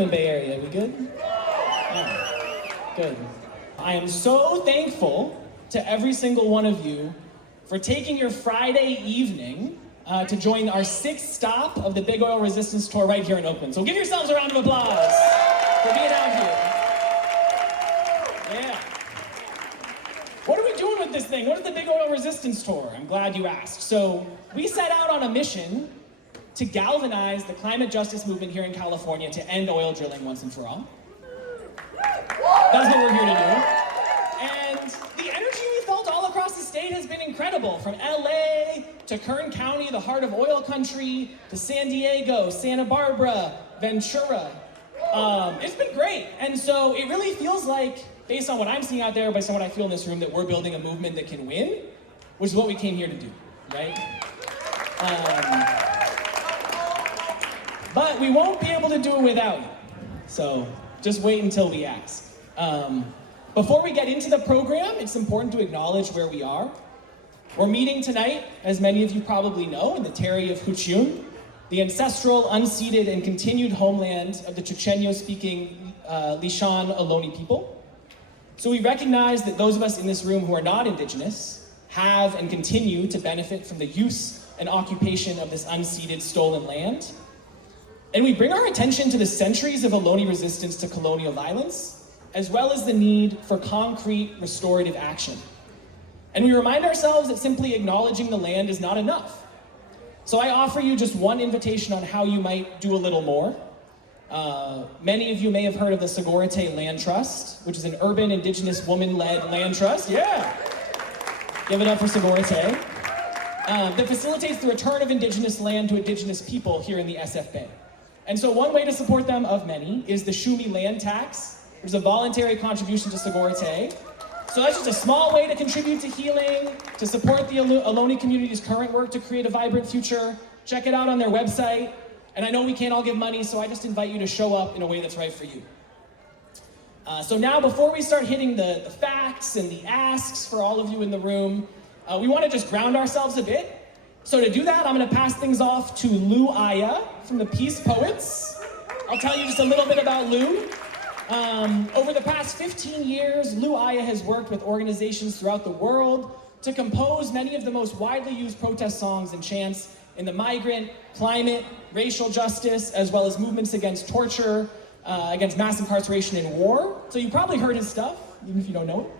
feeling, Bay Area? We good? Yeah. Good. I am so thankful to every single one of you for taking your Friday evening to join our 6th stop of the Big Oil Resistance Tour right here in Oakland. So give yourselves a round of applause for being out here. Yeah. What are we doing with this thing? What is the Big Oil Resistance Tour? I'm glad you asked. So we set out on a mission to galvanize the climate justice movement here in California to end oil drilling once and for all. That's what we're here to do. And the energy we felt all across the state has been incredible. From LA to Kern County, the heart of oil country, to San Diego, Santa Barbara, Ventura. It's been great. And so it really feels like, based on what I'm seeing out there, based on what I feel in this room, that we're building a movement that can win, which is what we came here to do, right? But we won't be able to do it without you. So just wait until we ask. Before we get into the program, it's important to acknowledge where we are. We're meeting tonight, as many of you probably know, in the Terry of Huchun, the ancestral, unceded, and continued homeland of the Chochenyo-speaking Lishan Ohlone people. So we recognize that those of us in this room who are not Indigenous have and continue to benefit from the use and occupation of this unceded, stolen land. And we bring our attention to the centuries of Ohlone resistance to colonial violence, as well as the need for concrete restorative action. And we remind ourselves that simply acknowledging the land is not enough. So I offer you just one invitation on how you might do a little more. Many of you may have heard of the Sigorite Land Trust, which is an urban Indigenous woman-led land trust. Yeah! Give it up for Sigorite. That facilitates the return of Indigenous land to Indigenous people here in the SF Bay. And so one way to support them, of many, is the Shumi land tax, which is a voluntary contribution to Sigorite. So that's just a small way to contribute to healing, to support the Ohlone community's current work to create a vibrant future. Check it out on their website. And I know we can't all give money, so I just invite you to show up in a way that's right for you. So now, before we start hitting the facts and the asks for all of you in the room, we want to just ground ourselves a bit. So to do that, I'm going to pass things off to Lou Aya from the Peace Poets. I'll tell you just a little bit about Lou. Over the past 15 years, Lou Aya has worked with organizations throughout the world to compose many of the most widely used protest songs and chants in the migrant, climate, racial justice, as well as movements against torture, against mass incarceration and war. So you probably heard his stuff, even if you don't know it.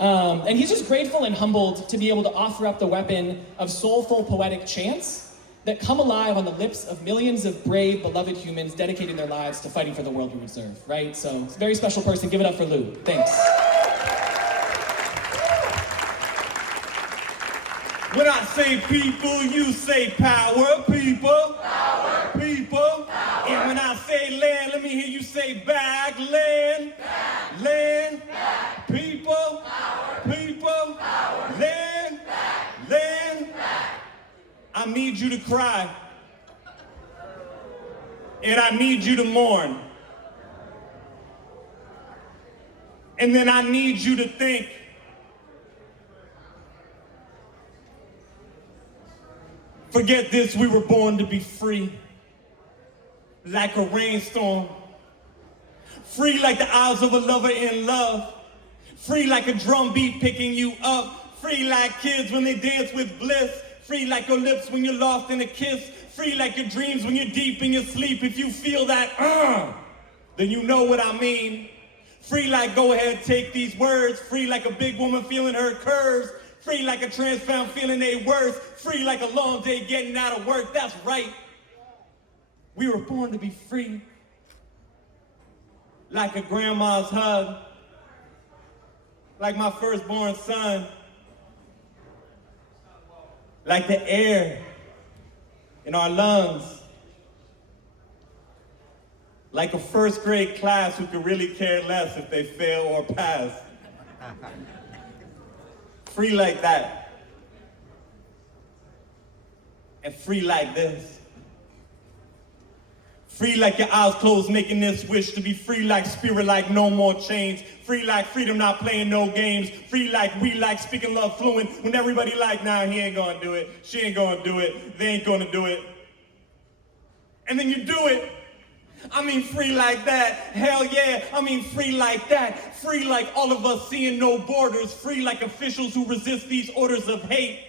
And he's just grateful and humbled to be able to offer up the weapon of soulful poetic chants that come alive on the lips of millions of brave, beloved humans dedicating their lives to fighting for the world we would serve, right? So it's a very special person. Give it up for Lou. Thanks. When I say people, you say power. People. Power. People. Power. And when I say land, let me hear you say back. Land. Back. Land. Back. People. Power. People. Power. Land. Back. Land. Back. I need you to cry. And I need you to mourn. And then I need you to think. Forget this, we were born to be free. Like a rainstorm. Free like the eyes of a lover in love. Free like a drum beat picking you up. Free like kids when they dance with bliss. Free like your lips when you're lost in a kiss. Free like your dreams when you're deep in your sleep. If you feel that, then you know what I mean. Free like go ahead, take these words. Free like a big woman feeling her curves. Free like a trans femme feeling they worth. Free like a long day getting out of work. That's right. We were born to be free. Like a grandma's hug. Like my firstborn son. Like the air in our lungs. Like a first grade class who could really care less if they fail or pass. Free like that. And free like this. Free like your eyes closed, making this wish to be free like spirit, like no more chains. Free like freedom, not playing no games. Free like we like speaking love fluent when everybody like, nah, he ain't gonna do it. She ain't gonna do it. They ain't gonna do it. And then you do it. I mean free like that. Hell yeah, I mean free like that. Free like all of us seeing no borders. Free like officials who resist these orders of hate.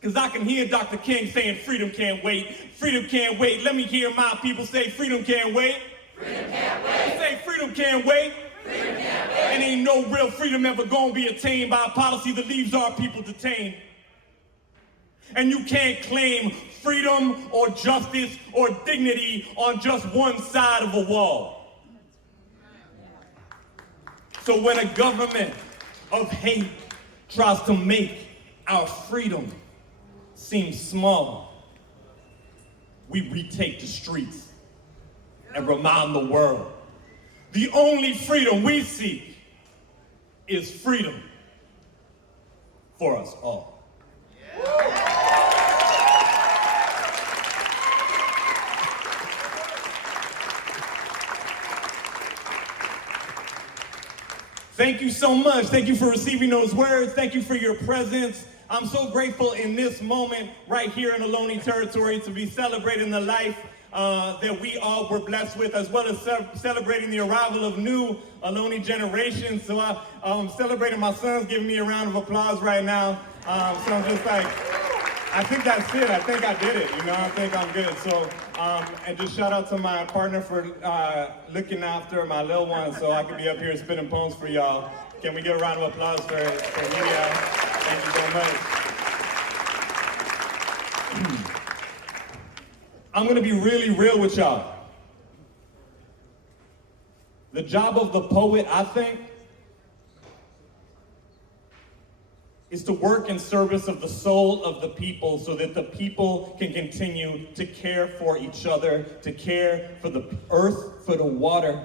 Because I can hear Dr. King saying freedom can't wait. Freedom can't wait. Let me hear my people say freedom can't wait. Freedom can't wait. Say freedom can't wait. Freedom can't wait. And ain't no real freedom ever gonna be attained by a policy that leaves our people detained. And you can't claim freedom or justice or dignity on just one side of a wall. So when a government of hate tries to make our freedom seem small, we retake the streets and remind the world the only freedom we seek is freedom for us all. Thank you so much. Thank you for receiving those words. Thank you for your presence. I'm so grateful in this moment right here in Ohlone territory to be celebrating the life that we all were blessed with, as well as celebrating the arrival of new Ohlone generations. So I'm celebrating my sons giving me a round of applause right now. So I'm just like, I think that's it. I think I did it. You know, I think I'm good. So, and just shout out to my partner for looking after my little one so I can be up here spitting poems for y'all. Can we give a round of applause for Lydia? Thank you so much. I'm gonna be really real with y'all. The job of the poet, I think, is to work in service of the soul of the people so that the people can continue to care for each other, to care for the earth, for the water,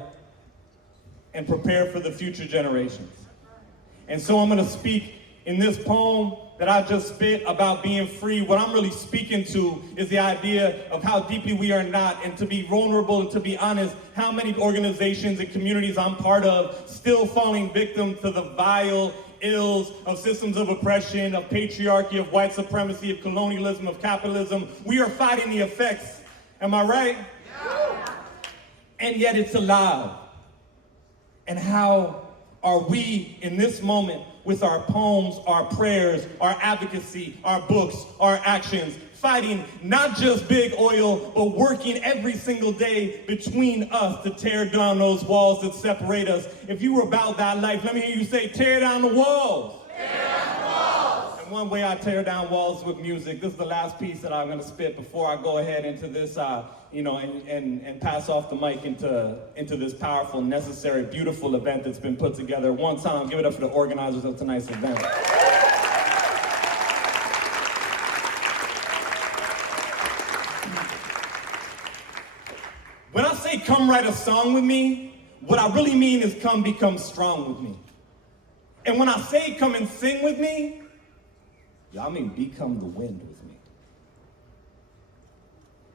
and prepare for the future generations. And so I'm gonna speak in this poem that I just spit about being free. What I'm really speaking to is the idea of how deeply we are not, and to be vulnerable and to be honest, how many organizations and communities I'm part of still falling victim to the vile ills of systems of oppression, of patriarchy, of white supremacy, of colonialism, of capitalism. We are fighting the effects. Am I right? Yeah. And yet it's alive. And how are we in this moment with our poems, our prayers, our advocacy, our books, our actions, fighting not just big oil, but working every single day between us to tear down those walls that separate us. If you were about that life, let me hear you say, tear down the walls. Tear down the walls. And one way I tear down walls with music. This is the last piece that I'm gonna spit before I go ahead into this, and pass off the mic into this powerful, necessary, beautiful event that's been put together. One time, give it up for the organizers of tonight's event. When I say come write a song with me, what I really mean is come become strong with me. And when I say come and sing with me, y'all mean become the wind with me.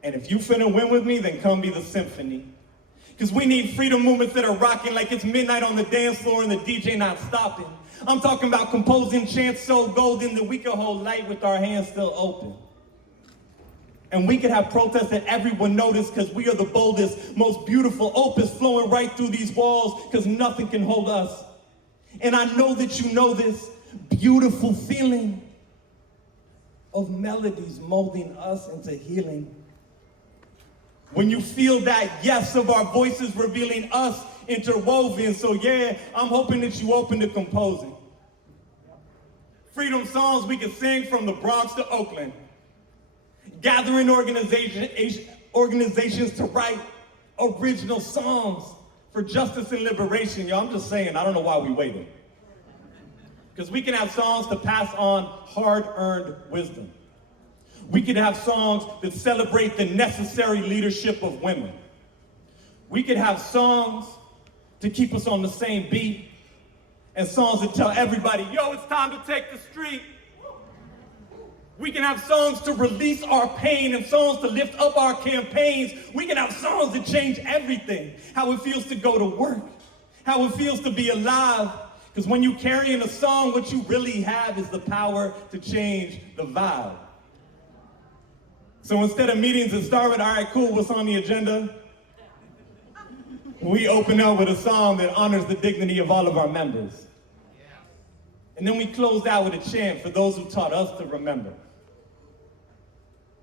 And if you finna win with me, then come be the symphony. Because we need freedom movements that are rocking like it's midnight on the dance floor and the DJ not stopping. I'm talking about composing chants so golden that we can hold light with our hands still open. And we could have protests that everyone noticed because we are the boldest, most beautiful opus flowing right through these walls because nothing can hold us. And I know that you know this beautiful feeling of melodies molding us into healing. When you feel that yes of our voices revealing us interwoven. So yeah, I'm hoping that you open to composing. Freedom songs we can sing from the Bronx to Oakland. Gathering organizations to write original songs for justice and liberation. Yo, I'm just saying, I don't know why we waited. Because we can have songs to pass on hard-earned wisdom. We could have songs that celebrate the necessary leadership of women. We could have songs to keep us on the same beat, and songs that tell everybody, yo, it's time to take the street. We can have songs to release our pain and songs to lift up our campaigns. We can have songs that change everything. How it feels to go to work, how it feels to be alive. Because when you carry in a song, what you really have is the power to change the vibe. So instead of meetings that start with, all right, cool, what's on the agenda? we open up with a song that honors the dignity of all of our members. And then we close out with a chant for those who taught us to remember.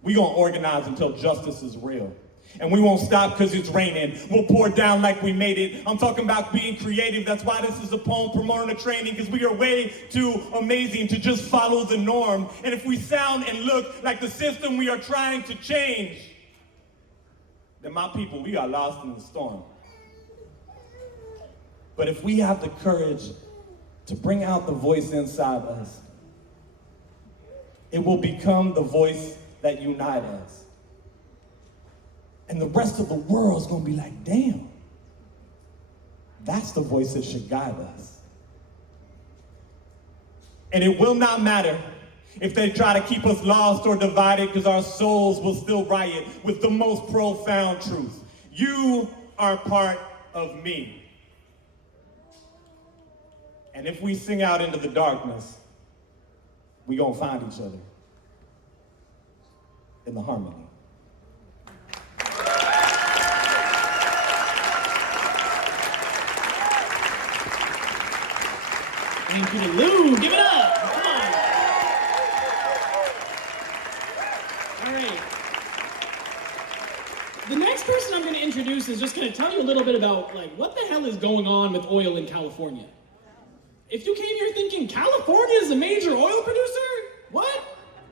We gonna organize until justice is real. And we won't stop because it's raining. We'll pour down like we made it. I'm talking about being creative. That's why this is a poem promoting a training, because we are way too amazing to just follow the norm. And if we sound and look like the system we are trying to change, then my people, we are lost in the storm. But if we have the courage to bring out the voice inside us, it will become the voice that unites us. And the rest of the world's gonna be like, damn, that's the voice that should guide us. And it will not matter if they try to keep us lost or divided, because our souls will still riot with the most profound truth. You are part of me. And if we sing out into the darkness, we gonna find each other in the harmony. Thank you to Lou. Give it up. Come on. All right. The next person I'm going to introduce is just going to tell you a little bit about what the hell is going on with oil in California. If you came here thinking California is a major oil producer, what?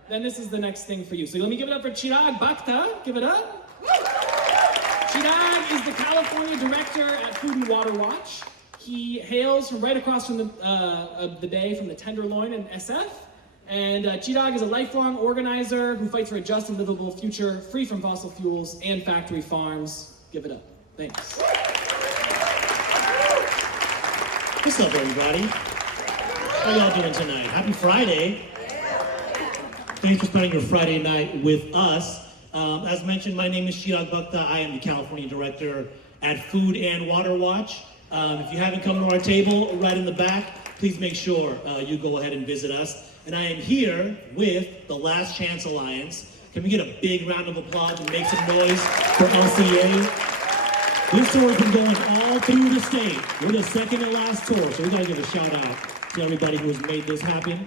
Then this is the next thing for you. So let me give it up for Chirag Bhakta. Give it up. Chirag is the California director at Food and Water Watch. He hails from right across from the bay from the Tenderloin in SF. And Chirag is a lifelong organizer who fights for a just and livable future free from fossil fuels and factory farms. Give it up. Thanks. What's up, everybody? How y'all doing tonight? Happy Friday. Thanks for spending your Friday night with us. As mentioned, my name is Chirag Bhakta. I am the California director at Food and Water Watch. If you haven't come to our table right in the back, please make sure you go ahead and visit us. And I am here with the Last Chance Alliance. Can we get a big round of applause and make some noise for LCA? This tour has been going all through the state. We're the second to last tour, so we gotta give a shout out to everybody who has made this happen.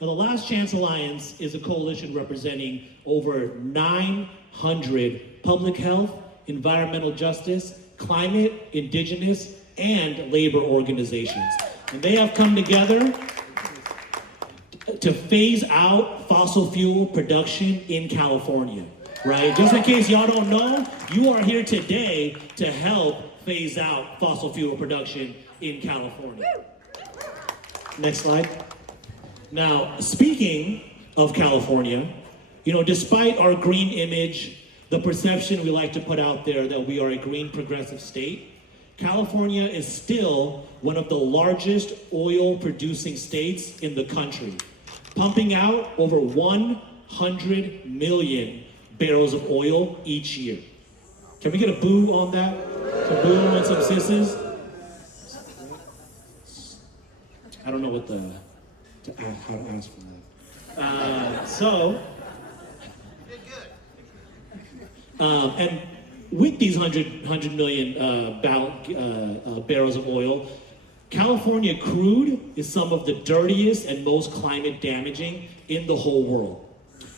Now, the Last Chance Alliance is a coalition representing over 900 public health, environmental justice, climate, indigenous, and labor organizations. And they have come together to phase out fossil fuel production in California, right? Just in case y'all don't know, you are here today to help phase out fossil fuel production in California. Next slide. Now, speaking of California, despite our green image, the perception we like to put out there that we are a green progressive state, California is still one of the largest oil producing states in the country, pumping out over 100 million barrels of oil each year. Can we get a boo on that? Some boo and some sisses? I don't know how to ask for that. And with these 100 million barrels of oil, California crude is some of the dirtiest and most climate damaging in the whole world.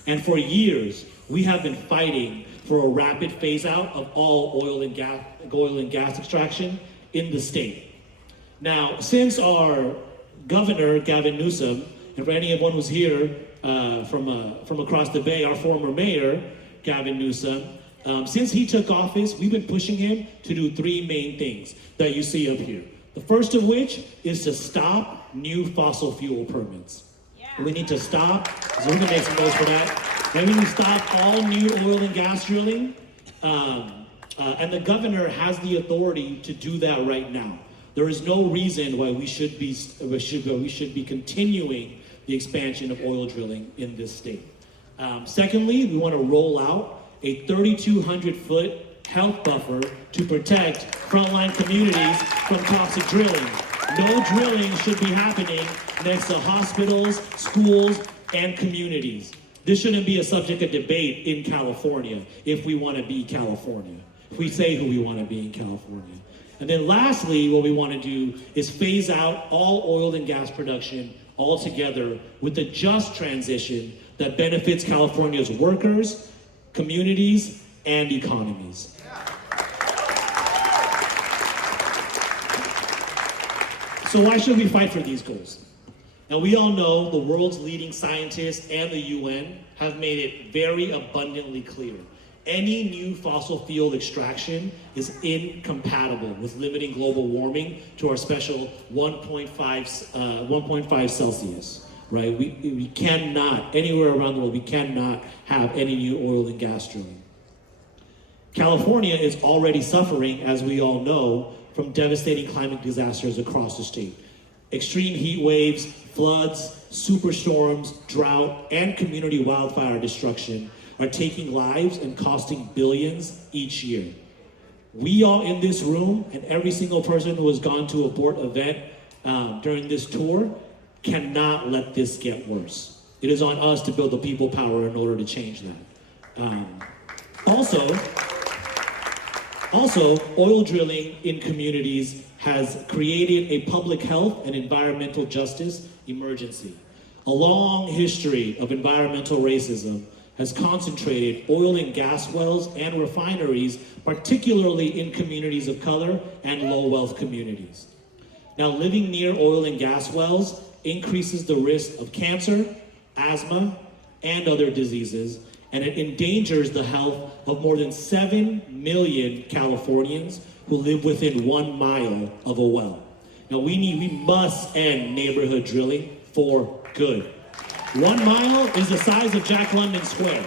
And for years, we have been fighting for a rapid phase out of all oil and gas extraction in the state. Now, since our governor, Gavin Newsom, and for anyone who's here from across the bay, our former mayor, Gavin Newsom, since he took office, we've been pushing him to do three main things that you see up here. The first of which is to stop new fossil fuel permits. Yeah. We need to stop, so we're gonna make some noise for that. And we need to stop all new oil and gas drilling. And the governor has the authority to do that right now. There is no reason why we should be continuing the expansion of oil drilling in this state. Secondly, we want to roll out a 3,200-foot health buffer to protect frontline communities from toxic drilling. No drilling should be happening next to hospitals, schools, and communities. This shouldn't be a subject of debate in California if we want to be California. if we say who we want to be in California. And then lastly, what we want to do is phase out all oil and gas production altogether with a just transition that benefits California's workers, communities, and economies. So why should we fight for these goals? Now, we all know the world's leading scientists and the UN have made it very abundantly clear. Any new fossil fuel extraction is incompatible with limiting global warming to our special 1.5 Celsius, right? We cannot, anywhere around the world, we cannot have any new oil and gas drilling. California is already suffering, as we all know, from devastating climate disasters across the state. Extreme heat waves, floods, superstorms, drought, and community wildfire destruction are taking lives and costing billions each year. We all in this room, and every single person who has gone to a board event during this tour, cannot let this get worse. It is on us to build the people power in order to change that. Also, oil drilling in communities has created a public health and environmental justice emergency. A long history of environmental racism has concentrated oil and gas wells and refineries, particularly in communities of color and low-wealth communities. Now, living near oil and gas wells increases the risk of cancer, asthma, and other diseases, and it endangers the health of more than 7 million Californians who live within 1 mile of a well. Now, we must end neighborhood drilling for good. 1 mile is the size of Jack London Square,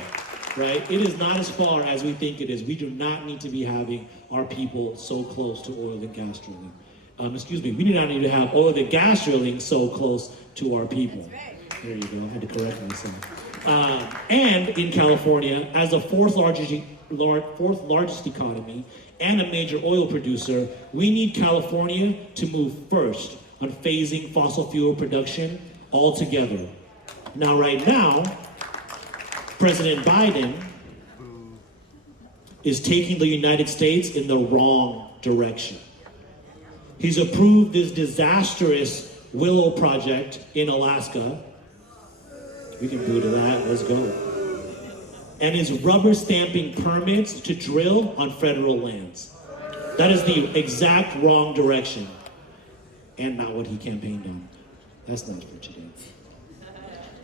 right? It is not as far as we think it is. We do not need to be having our people so close to oil and gas drilling. We do not need to have oil and gas drilling so close to our people. There you go, I had to correct myself. And in California, as the fourth largest economy and a major oil producer, we need California to move first on phasing fossil fuel production altogether. Now, right now, President Biden is taking the United States in the wrong direction. He's approved this disastrous Willow project in Alaska. We can boo to that, let's go. And is rubber stamping permits to drill on federal lands. That is the exact wrong direction. And not what he campaigned on. That's not for today.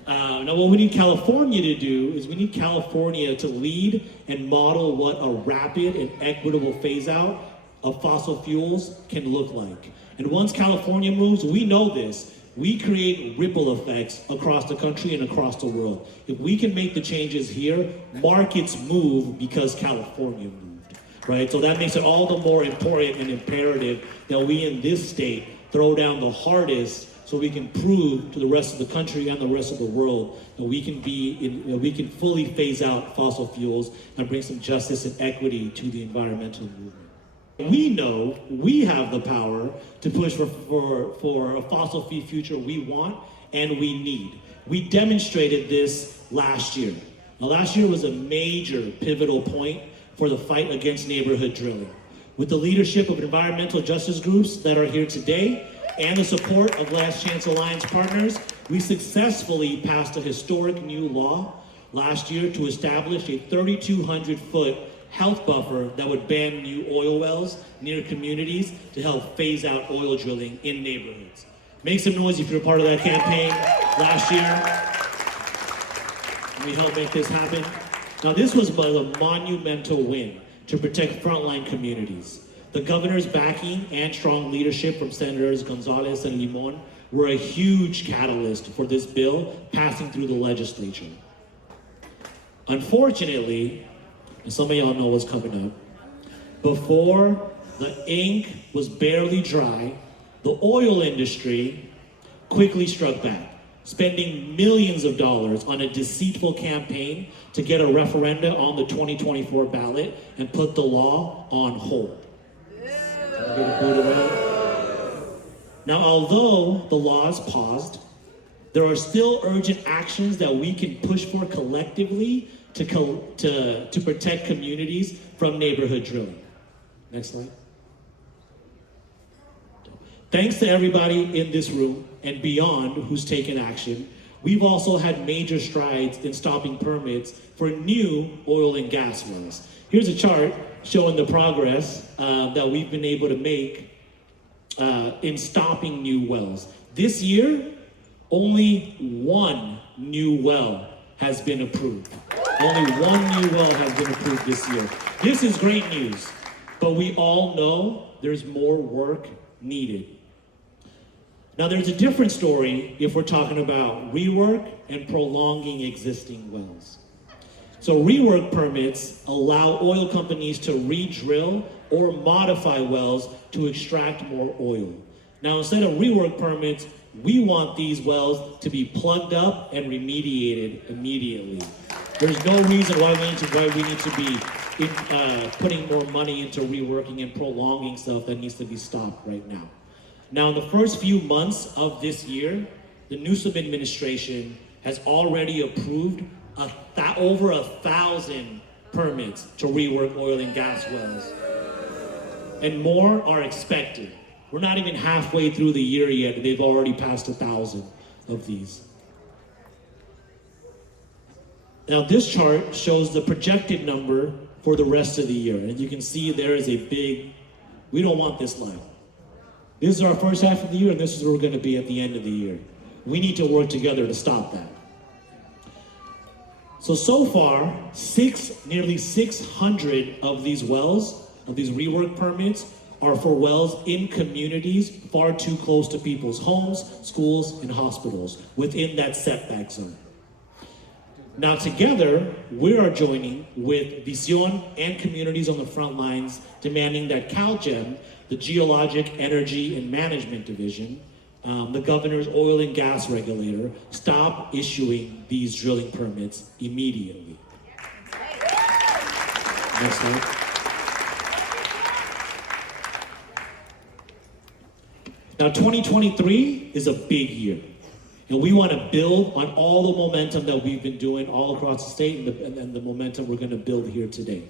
Now, what we need California to do is we need California to lead and model what a rapid and equitable phase out of fossil fuels can look like. And once California moves, we know this, we create ripple effects across the country and across the world. If we can make the changes here, markets move because California moved, right? So that makes it all the more important and imperative that we in this state throw down the hardest so we can prove to the rest of the country and the rest of the world that we can fully phase out fossil fuels and bring some justice and equity to the environmental movement. We know we have the power to push for a fossil-free future we want and we need. We demonstrated this last year. Now, last year was a major pivotal point for the fight against neighborhood drilling. With the leadership of environmental justice groups that are here today and the support of Last Chance Alliance partners, we successfully passed a historic new law last year to establish a 3,200-foot health buffer that would ban new oil wells near communities to help phase out oil drilling in neighborhoods. Make some noise if you're a part of that campaign last year. We helped make this happen. Now, this was a monumental win to protect frontline communities. The governor's backing and strong leadership from Senators Gonzalez and Limon were a huge catalyst for this bill passing through the legislature. Unfortunately, and some of y'all know what's coming up, before the ink was barely dry, the oil industry quickly struck back, spending millions of dollars on a deceitful campaign to get a referenda on the 2024 ballot and put the law on hold. Now, although the law is paused, there are still urgent actions that we can push for collectively to protect communities from neighborhood drilling. Next slide. Thanks to everybody in this room and beyond who's taken action, we've also had major strides in stopping permits for new oil and gas wells. Here's a chart showing the progress that we've been able to make in stopping new wells. This year, only one new well has been approved. Only one new well has been approved this year. This is great news, but we all know there's more work needed. Now there's a different story if we're talking about rework and prolonging existing wells. So rework permits allow oil companies to re-drill or modify wells to extract more oil. Now instead of rework permits, we want these wells to be plugged up and remediated immediately. There's no reason why we need to be putting more money into reworking and prolonging stuff that needs to be stopped right now. Now, in the first few months of this year, the Newsom administration has already approved over 1,000 permits to rework oil and gas wells. And more are expected. We're not even halfway through the year yet, they've already passed 1,000 of these. Now, this chart shows the projected number for the rest of the year. And you can see there is a big, we don't want this line. This is our first half of the year, and this is where we're going to be at the end of the year. We need to work together to stop that. So far, nearly 600 of these wells, of these rework permits, are for wells in communities far too close to people's homes, schools, and hospitals within that setback zone. Now together, we are joining with Vision and communities on the front lines demanding that CalGEM, the Geologic Energy and Management Division, the governor's oil and gas regulator, stop issuing these drilling permits immediately. Next slide. Now 2023 is a big year. And we want to build on all the momentum that we've been doing all across the state and the momentum we're going to build here today.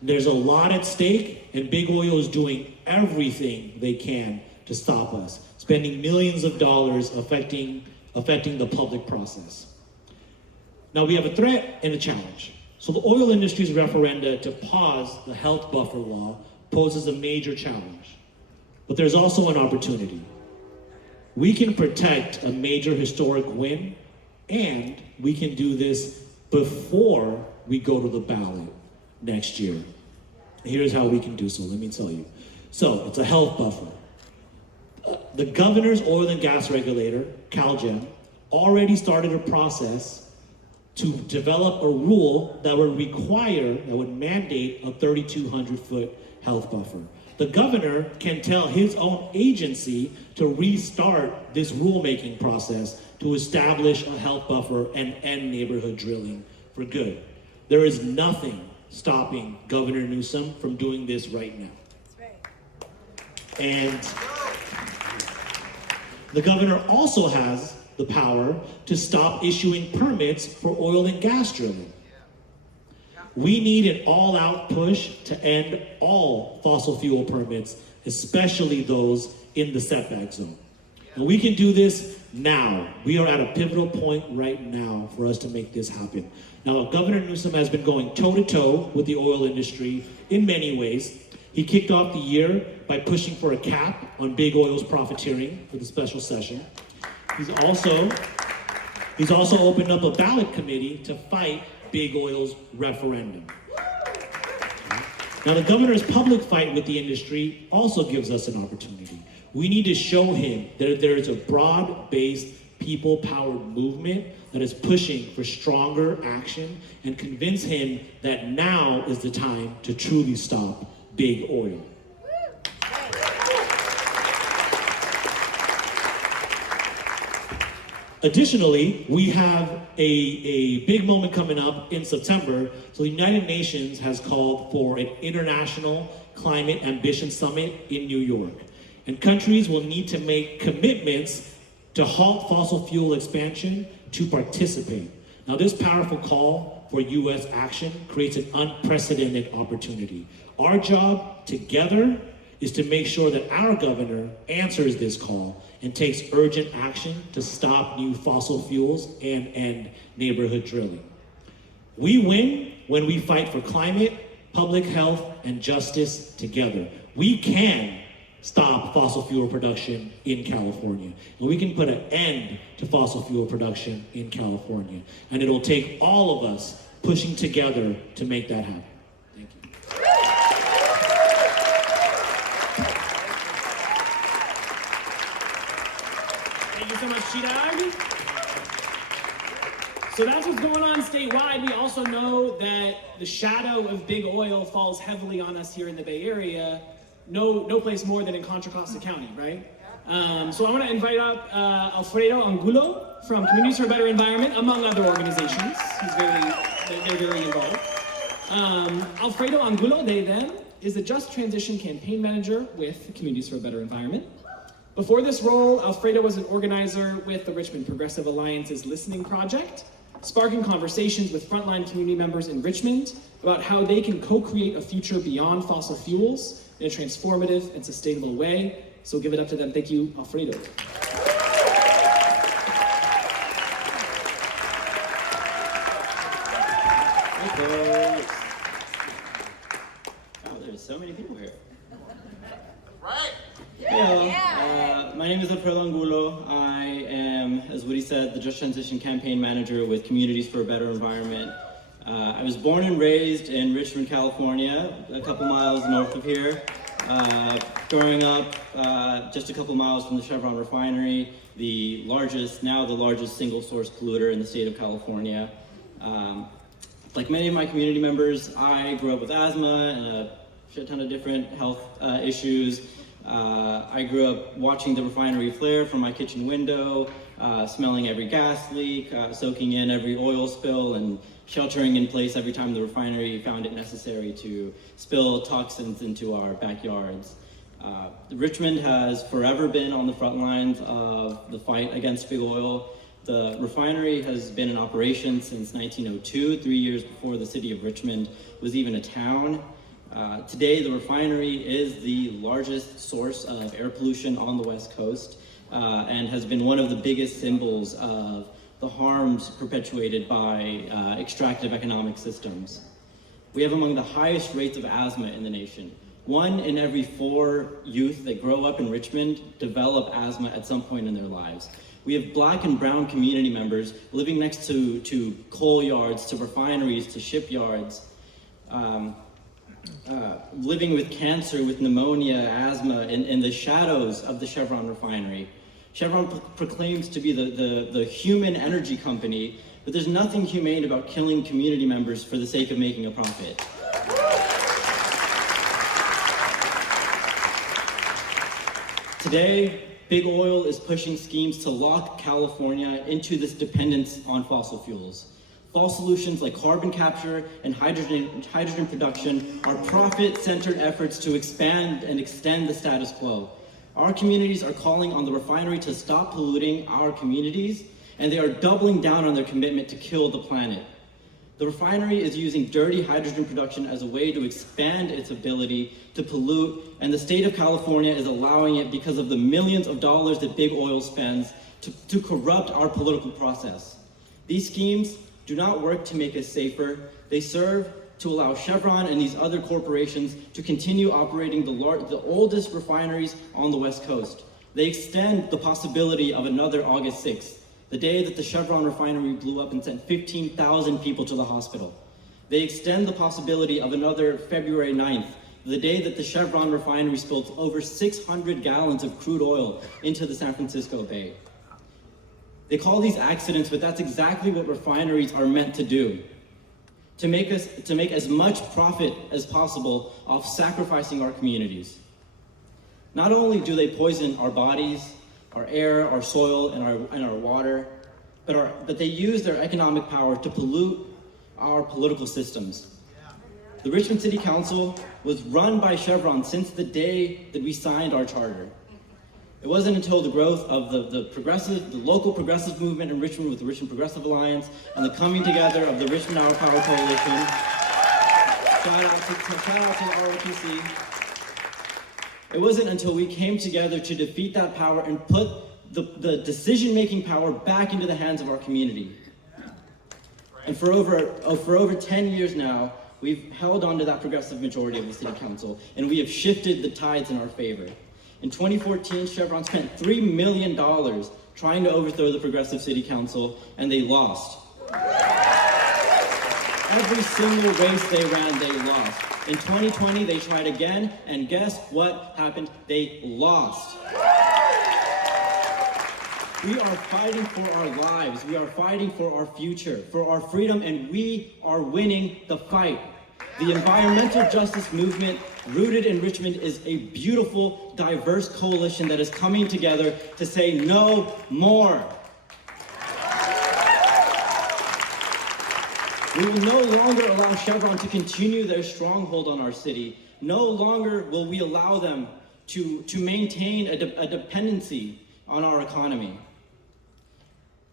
There's a lot at stake, and Big Oil is doing everything they can to stop us, spending millions of dollars affecting the public process. Now we have a threat and a challenge. So the oil industry's referenda to pause the health buffer law poses a major challenge. But there's also an opportunity. We can protect a major historic win, and we can do this before we go to the ballot next year. Here's how we can do so, let me tell you. So, it's a health buffer. The governor's oil and gas regulator, CalGEM, already started a process to develop a rule that would mandate a 3,200-foot health buffer. The governor can tell his own agency to restart this rulemaking process to establish a health buffer and end neighborhood drilling for good. There is nothing stopping Governor Newsom from doing this right now. And the governor also has the power to stop issuing permits for oil and gas drilling. We need an all-out push to end all fossil fuel permits, especially those in the setback zone. And we can do this now. We are at a pivotal point right now for us to make this happen. Now, Governor Newsom has been going toe-to-toe with the oil industry in many ways. He kicked off the year by pushing for a cap on Big Oil's profiteering for the special session. He's also opened up a ballot committee to fight Big Oil's referendum. Now, the governor's public fight with the industry also gives us an opportunity. We need to show him that there is a broad-based, people-powered movement that is pushing for stronger action and convince him that now is the time to truly stop Big Oil. Additionally, we have a big moment coming up in September. So the United Nations has called for an international climate ambition summit in New York. And countries will need to make commitments to halt fossil fuel expansion to participate. Now, this powerful call for U.S. action creates an unprecedented opportunity. Our job together is to make sure that our governor answers this call and takes urgent action to stop new fossil fuels and end neighborhood drilling. We win when we fight for climate, public health, and justice together. We can stop fossil fuel production in California. And we can put an end to fossil fuel production in California. And it'll take all of us pushing together to make that happen. Thank you. Thank you so much, Chirag. So that's what's going on statewide. We also know that the shadow of big oil falls heavily on us here in the Bay Area. No place more than in Contra Costa County, right? So I want to invite up Alfredo Angulo from Communities for a Better Environment, among other organizations. They're very involved. Alfredo Angulo, they, them, is the Just Transition Campaign Manager with Communities for a Better Environment. Before this role, Alfredo was an organizer with the Richmond Progressive Alliance's Listening Project, sparking conversations with frontline community members in Richmond about how they can co-create a future beyond fossil fuels in a transformative and sustainable way. So give it up to them. Thank you, Alfredo. Oh, there's so many people here. Right. Hello, my name is Alfredo Angulo. I am, as Woody said, the Just Transition Campaign Manager with Communities for a Better Environment. I was born and raised in Richmond, California, a couple miles north of here. Growing up just a couple miles from the Chevron refinery, now the largest single source polluter in the state of California. Like many of my community members, I grew up with asthma and a shit ton of different health issues. I grew up watching the refinery flare from my kitchen window, smelling every gas leak, soaking in every oil spill, and sheltering in place every time the refinery found it necessary to spill toxins into our backyards. Richmond has forever been on the front lines of the fight against big oil. The refinery has been in operation since 1902, 3 years before the city of Richmond was even a town. Today, the refinery is the largest source of air pollution on the West Coast and has been one of the biggest symbols of the harms perpetuated by extractive economic systems. We have among the highest rates of asthma in the nation. 1 in every 4 youth that grow up in Richmond develop asthma at some point in their lives. We have Black and brown community members living next to coal yards, to refineries, to shipyards, living with cancer, with pneumonia, asthma, in the shadows of the Chevron refinery. Chevron proclaims to be the human energy company, but there's nothing humane about killing community members for the sake of making a profit. Today, big oil is pushing schemes to lock California into this dependence on fossil fuels. False solutions like carbon capture and hydrogen production are profit-centered efforts to expand and extend the status quo. Our communities are calling on the refinery to stop polluting our communities, and they are doubling down on their commitment to kill the planet. The refinery is using dirty hydrogen production as a way to expand its ability to pollute, and the state of California is allowing it because of the millions of dollars that big oil spends to corrupt our political process. These schemes do not work to make us safer. They serve to allow Chevron and these other corporations to continue operating the oldest refineries on the West Coast. They extend the possibility of another August 6th, the day that the Chevron refinery blew up and sent 15,000 people to the hospital. They extend the possibility of another February 9th, the day that the Chevron refinery spilled over 600 gallons of crude oil into the San Francisco Bay. They call these accidents, but that's exactly what refineries are meant to do. To make as much profit as possible off sacrificing our communities. Not only do they poison our bodies, our air, our soil, and our water, but they use their economic power to pollute our political systems. The Richmond City Council was run by Chevron since the day that we signed our charter. It wasn't until the growth of the local progressive movement in Richmond with the Richmond Progressive Alliance and the coming together of the Richmond Our Power Coalition. Shout out to the ROTC. It wasn't until we came together to defeat that power and put the decision-making power back into the hands of our community. And for over 10 years now, we've held on to that progressive majority of the City Council, and we have shifted the tides in our favor. In 2014, Chevron spent $3 million trying to overthrow the progressive City Council, and they lost. Every single race they ran, they lost. In 2020, they tried again, and guess what happened? They lost. We are fighting for our lives. We are fighting for our future, for our freedom, and we are winning the fight. The environmental justice movement rooted in Richmond is a beautiful, diverse coalition that is coming together to say no more. We will no longer allow Chevron to continue their stronghold on our city. No longer will we allow them to maintain a dependency on our economy.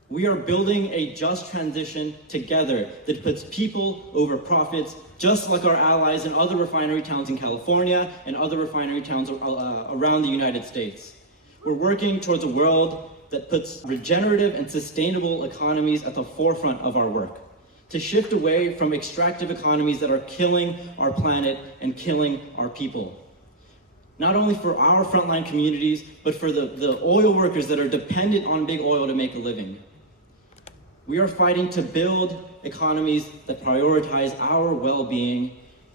We are building a just transition together that puts people over profits, just like our allies in other refinery towns in California and other refinery towns around the United States. We're working towards a world that puts regenerative and sustainable economies at the forefront of our work, to shift away from extractive economies that are killing our planet and killing our people. Not only for our frontline communities, but for the oil workers that are dependent on big oil to make a living. We are fighting to build economies that prioritize our well-being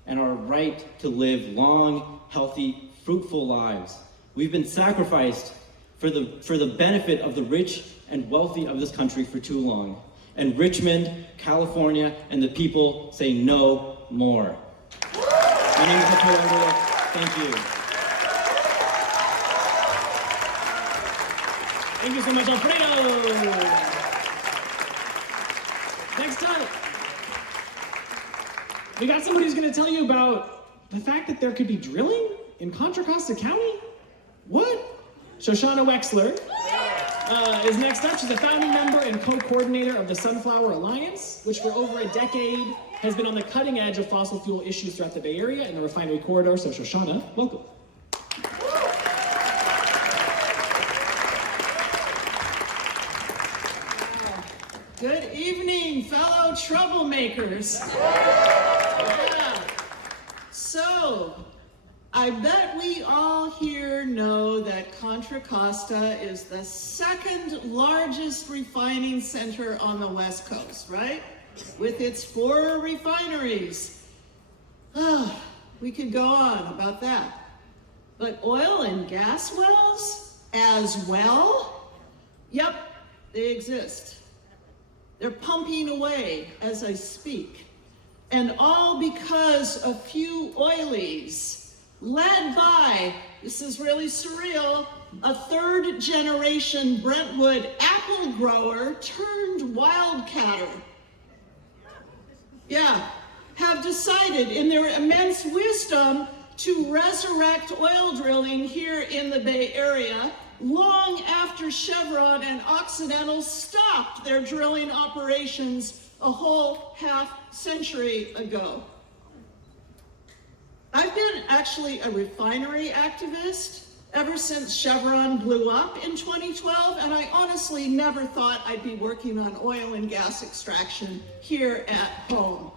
and our right to live long, healthy, fruitful lives. We've been sacrificed for the benefit of the rich and wealthy of this country for too long. And Richmond, California, and the people say no more. My name is Alfredo Angulo. Thank you. Thank you so much, Alfredo. Next up, we got somebody who's going to tell you about the fact that there could be drilling in Contra Costa County. What? Shoshana Wechsler is next up. She's a founding member and co-coordinator of the Sunflower Alliance, which for over a decade has been on the cutting edge of fossil fuel issues throughout the Bay Area and the refinery corridor. So Shoshana, welcome. Good evening, fellow troublemakers. Yeah. So, I bet we all here know that Contra Costa is the second largest refining center on the West Coast, right? With its 4 refineries. We could go on about that. But oil and gas wells as well? Yep, they exist. They're pumping away as I speak. And all because a few oilies, led by, this is really surreal, a 3rd generation Brentwood apple grower turned wildcatter. Yeah, have decided in their immense wisdom to resurrect oil drilling here in the Bay Area long after Chevron and Occidental stopped their drilling operations a whole half-century ago. I've been actually a refinery activist ever since Chevron blew up in 2012, and I honestly never thought I'd be working on oil and gas extraction here at home.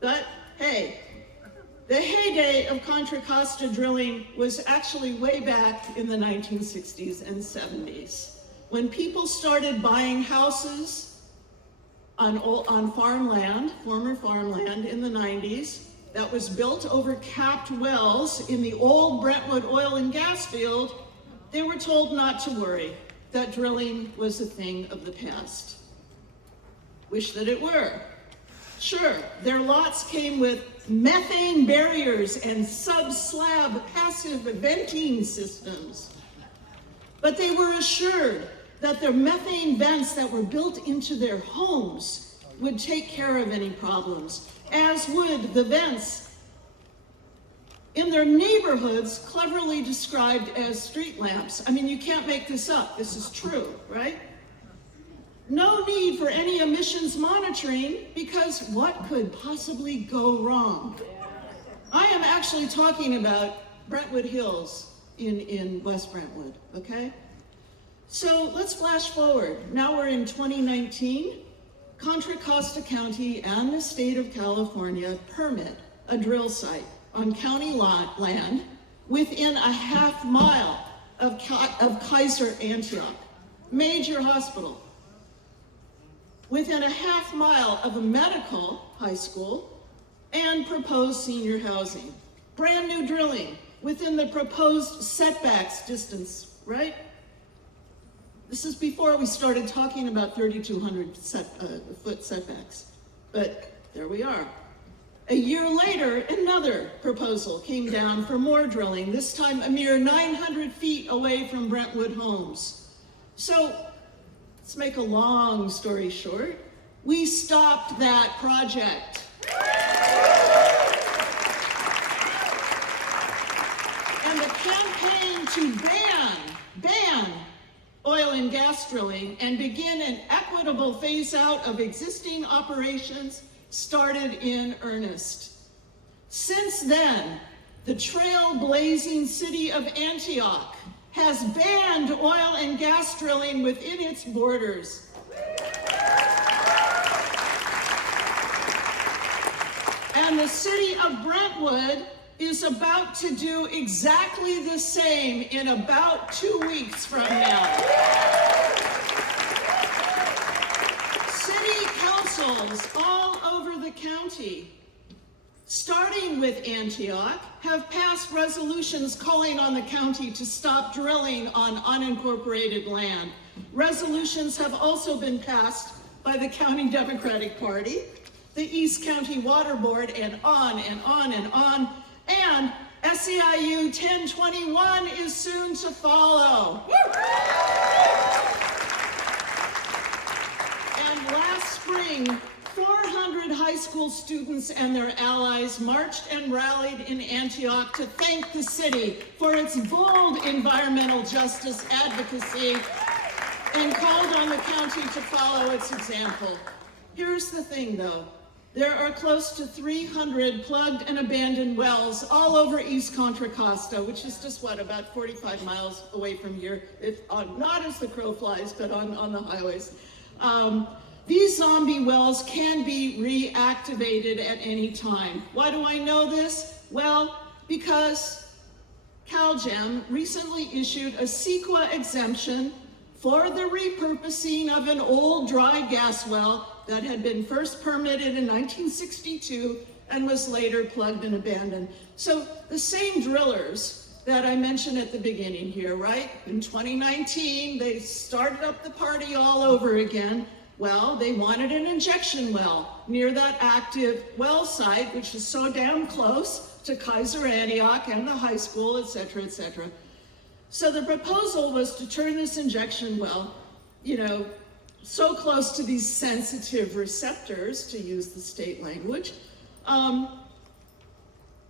But hey, the heyday of Contra Costa drilling was actually way back in the 1960s and 70s, when people started buying houses on farmland, former farmland in the 90s, that was built over capped wells in the old Brentwood oil and gas field. They were told not to worry, that drilling was a thing of the past. Wish that it were. Sure, their lots came with methane barriers and sub-slab passive venting systems. But they were assured that their methane vents that were built into their homes would take care of any problems, as would the vents in their neighborhoods cleverly described as street lamps. I mean, you can't make this up. This is true, right? No need for any emissions monitoring because what could possibly go wrong? I am actually talking about Brentwood Hills in West Brentwood, okay? So let's flash forward. Now we're in 2019. Contra Costa County and the state of California permit a drill site on county land within a half mile of Kaiser Antioch, major hospital. Within a half mile of a medical high school and proposed senior housing. Brand new drilling within the proposed setbacks distance, right? This is before we started talking about 3,200 foot setbacks, but there we are. A year later, another proposal came down for more drilling, this time a mere 900 feet away from Brentwood homes. So, let's make a long story short, we stopped that project. And the campaign to ban oil and gas drilling and begin an equitable phase out of existing operations started in earnest. Since then, the trailblazing city of Antioch has banned oil and gas drilling within its borders. And the city of Brentwood is about to do exactly the same in about 2 weeks from now. City councils all over the county, starting with Antioch, have passed resolutions calling on the county to stop drilling on unincorporated land. Resolutions have also been passed by the County Democratic Party, the East County Water Board, and on and on and on. And SEIU 1021 is soon to follow. And last spring, 400 high school students and their allies marched and rallied in Antioch to thank the city for its bold environmental justice advocacy and called on the county to follow its example. Here's the thing though. There are close to 300 plugged and abandoned wells all over East Contra Costa, which is just what, about 45 miles away from here, if not as the crow flies, but on the highways. These zombie wells can be reactivated at any time. Why do I know this? Well, because CalGEM recently issued a CEQA exemption for the repurposing of an old dry gas well that had been first permitted in 1962 and was later plugged and abandoned. So the same drillers that I mentioned at the beginning here, right? In 2019, they started up the party all over again. Well, they wanted an injection well near that active well site, which is so damn close to Kaiser Antioch and the high school, et cetera, et cetera. So the proposal was to turn this injection well, so close to these sensitive receptors, to use the state language,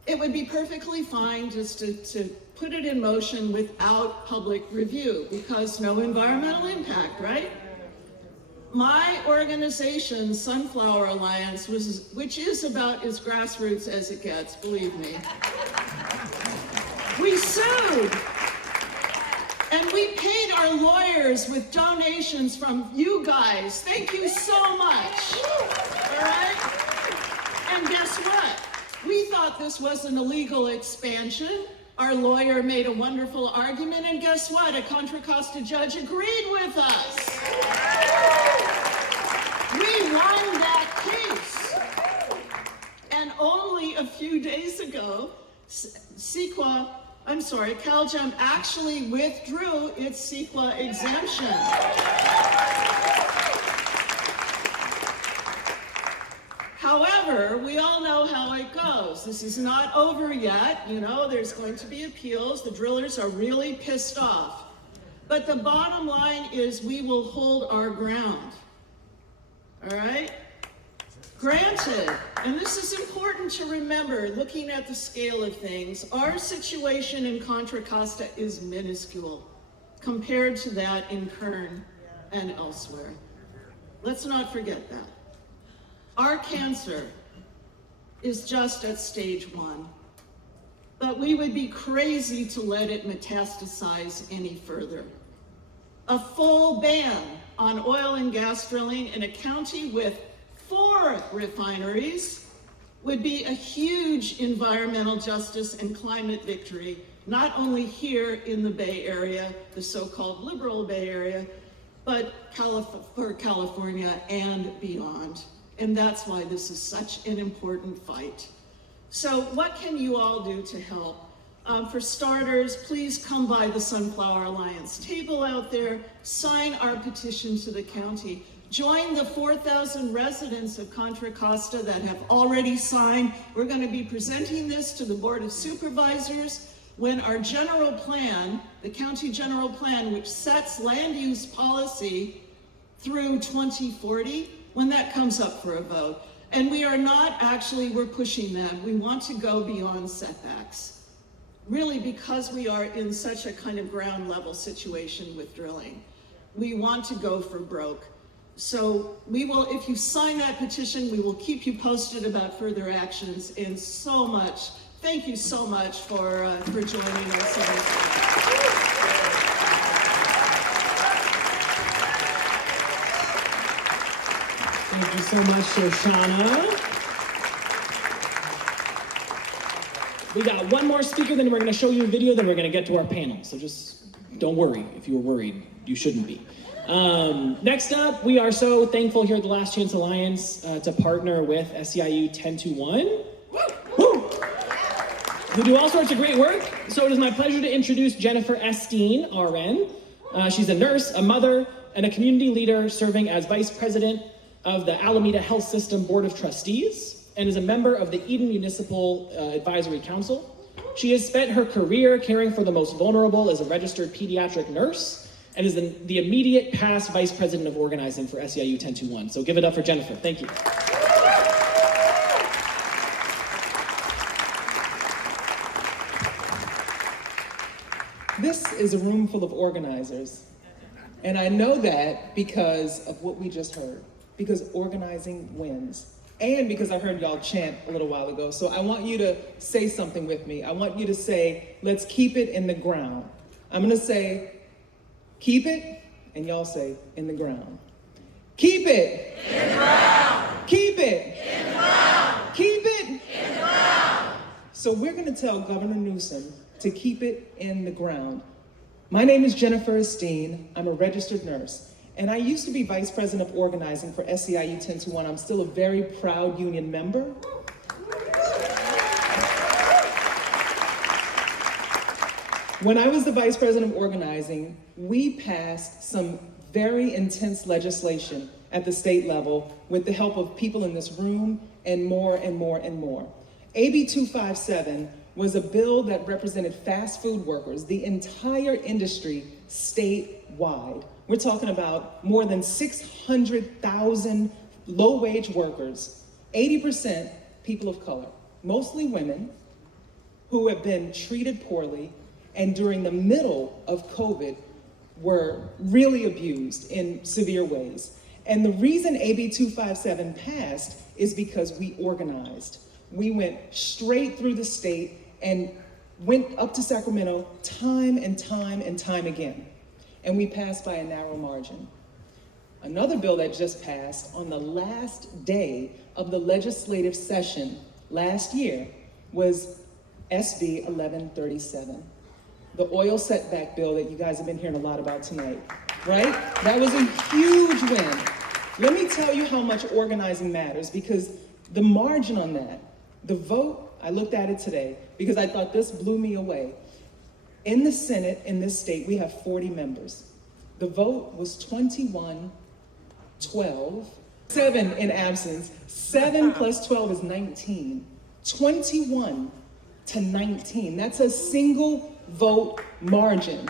it would be perfectly fine just to put it in motion without public review, because no environmental impact, right? My organization, Sunflower Alliance, which is about as grassroots as it gets, believe me, we sued. And we paid our lawyers with donations from you guys. Thank you so much. All right? And guess what? We thought this was an illegal expansion. Our lawyer made a wonderful argument, and guess what? A Contra Costa judge agreed with us. We won that case. And only a few days ago, CalGEM actually withdrew its CEQA exemption. However, we all know how it goes. This is not over yet. There's going to be appeals. The drillers are really pissed off. But the bottom line is we will hold our ground. All right? Granted, and this is important to remember, looking at the scale of things, our situation in Contra Costa is minuscule compared to that in Kern and elsewhere. Let's not forget that. Our cancer is just at stage 1, but we would be crazy to let it metastasize any further. A full ban on oil and gas drilling in a county with 4 refineries would be a huge environmental justice and climate victory, not only here in the Bay Area, the so-called liberal Bay Area, but for California and beyond. And that's why this is such an important fight. So what can you all do to help? For starters, please come by the Sunflower Alliance table out there, sign our petition to the county. Join the 4,000 residents of Contra Costa that have already signed. We're going to be presenting this to the Board of Supervisors when our general plan, the county general plan, which sets land use policy through 2040, when that comes up for a vote. And we are not actually, we're pushing that. We want to go beyond setbacks. Really, because we are in such a kind of ground level situation with drilling. We want to go for broke. So we will, if you sign that petition, we will keep you posted about further actions. And so much, thank you so much for joining us. Thank you so much, Shoshana. We got one more speaker, then we're going to show you a video, then we're going to get to our panel. So just don't worry. If you were worried, you shouldn't be. Next up, we are so thankful here at the Last Chance Alliance to partner with SEIU 1021, who do all sorts of great work. So it is my pleasure to introduce Jennifer Esteen, RN. She's a nurse, a mother, and a community leader serving as Vice President of the Alameda Health System Board of Trustees and is a member of the Eden Municipal Advisory Council. She has spent her career caring for the most vulnerable as a registered pediatric nurse and is the immediate past Vice President of Organizing for SEIU 1021. So give it up for Jennifer. Thank you. This is a room full of organizers. And I know that because of what we just heard, because organizing wins. And because I heard y'all chant a little while ago. So I want you to say something with me. I want you to say, let's keep it in the ground. I'm gonna say, keep it, and y'all say, in the ground. Keep it. In the ground. Keep it. In the ground. Keep it. In the ground. So we're gonna tell Governor Newsom to keep it in the ground. My name is Jennifer Esteen. I'm a registered nurse. And I used to be Vice President of Organizing for SEIU 1021. I'm still a very proud union member. When I was the Vice President of Organizing, we passed some very intense legislation at the state level with the help of people in this room and more and more and more. AB 257 was a bill that represented fast food workers, the entire industry statewide. We're talking about more than 600,000 low-wage workers, 80% people of color, mostly women, who have been treated poorly and during the middle of COVID were really abused in severe ways. And the reason AB 257 passed is because we organized. We went straight through the state and went up to Sacramento time and time and time again. And we passed by a narrow margin. Another bill that just passed on the last day of the legislative session last year was SB 1137, the oil setback bill that you guys have been hearing a lot about tonight, right? That was a huge win. Let me tell you how much organizing matters, because the margin on that, the vote, I looked at it today because I thought this blew me away. In the Senate, in this state, we have 40 members. The vote was 21-12, 7 in absence. 7 plus 12 is 19. 21 to 19. That's a single vote margin.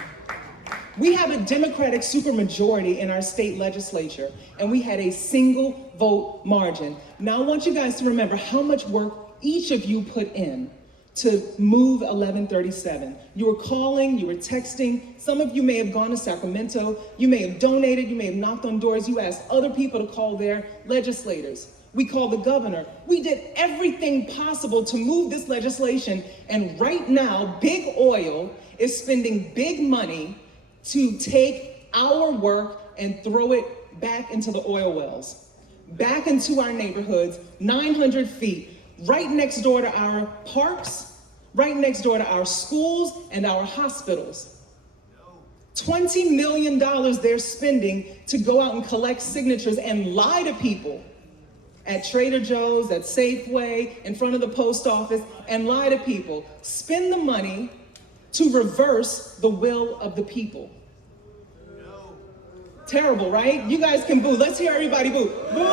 We have a Democratic supermajority in our state legislature, and we had a single vote margin. Now I want you guys to remember how much work each of you put in to move 1137. You were calling, you were texting. Some of you may have gone to Sacramento. You may have donated, you may have knocked on doors. You asked other people to call their legislators. We called the governor. We did everything possible to move this legislation. And right now, big oil is spending big money to take our work and throw it back into the oil wells, back into our neighborhoods, 900 feet, right next door to our parks, right next door to our schools and our hospitals. $20 million they're spending to go out and collect signatures and lie to people at Trader Joe's, at Safeway, in front of the post office, and lie to people. Spend the money to reverse the will of the people. No. Terrible, right? You guys can boo. Let's hear everybody boo. Boo!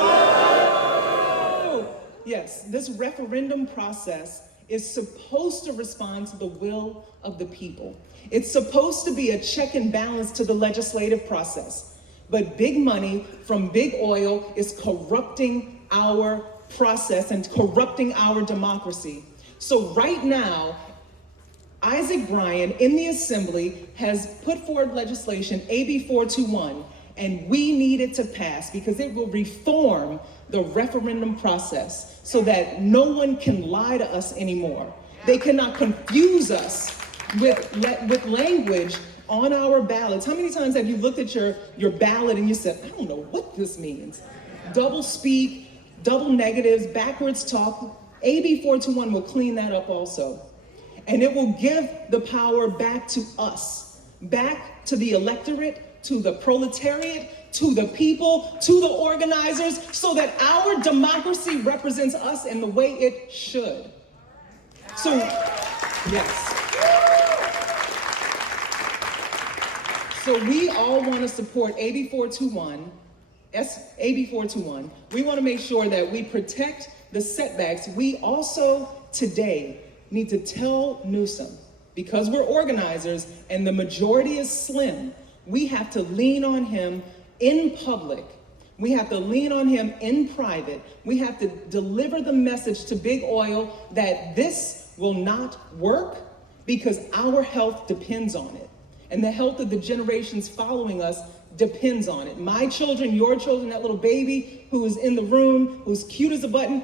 Yes, this referendum process is supposed to respond to the will of the people. It's supposed to be a check and balance to the legislative process. But big money from big oil is corrupting our process and corrupting our democracy. So right now, Isaac Bryan in the Assembly has put forward legislation, AB 421, and we need it to pass because it will reform the referendum process so that no one can lie to us anymore. They cannot confuse us with language on our ballots. How many times have you looked at your ballot and you said, I don't know what this means? Double speak, double negatives, backwards talk. AB 421 will clean that up also. And it will give the power back to us, back to the electorate, to the proletariat, to the people, to the organizers, so that our democracy represents us in the way it should. So, yes. So we all want to support AB 421, AB 421. We want to make sure that we protect the setbacks. We also today need to tell Newsom, because we're organizers and the majority is slim, we have to lean on him in public. We have to lean on him in private. We have to deliver the message to big oil that this will not work because our health depends on it. And the health of the generations following us depends on it. My children, your children, that little baby who is in the room, who's cute as a button,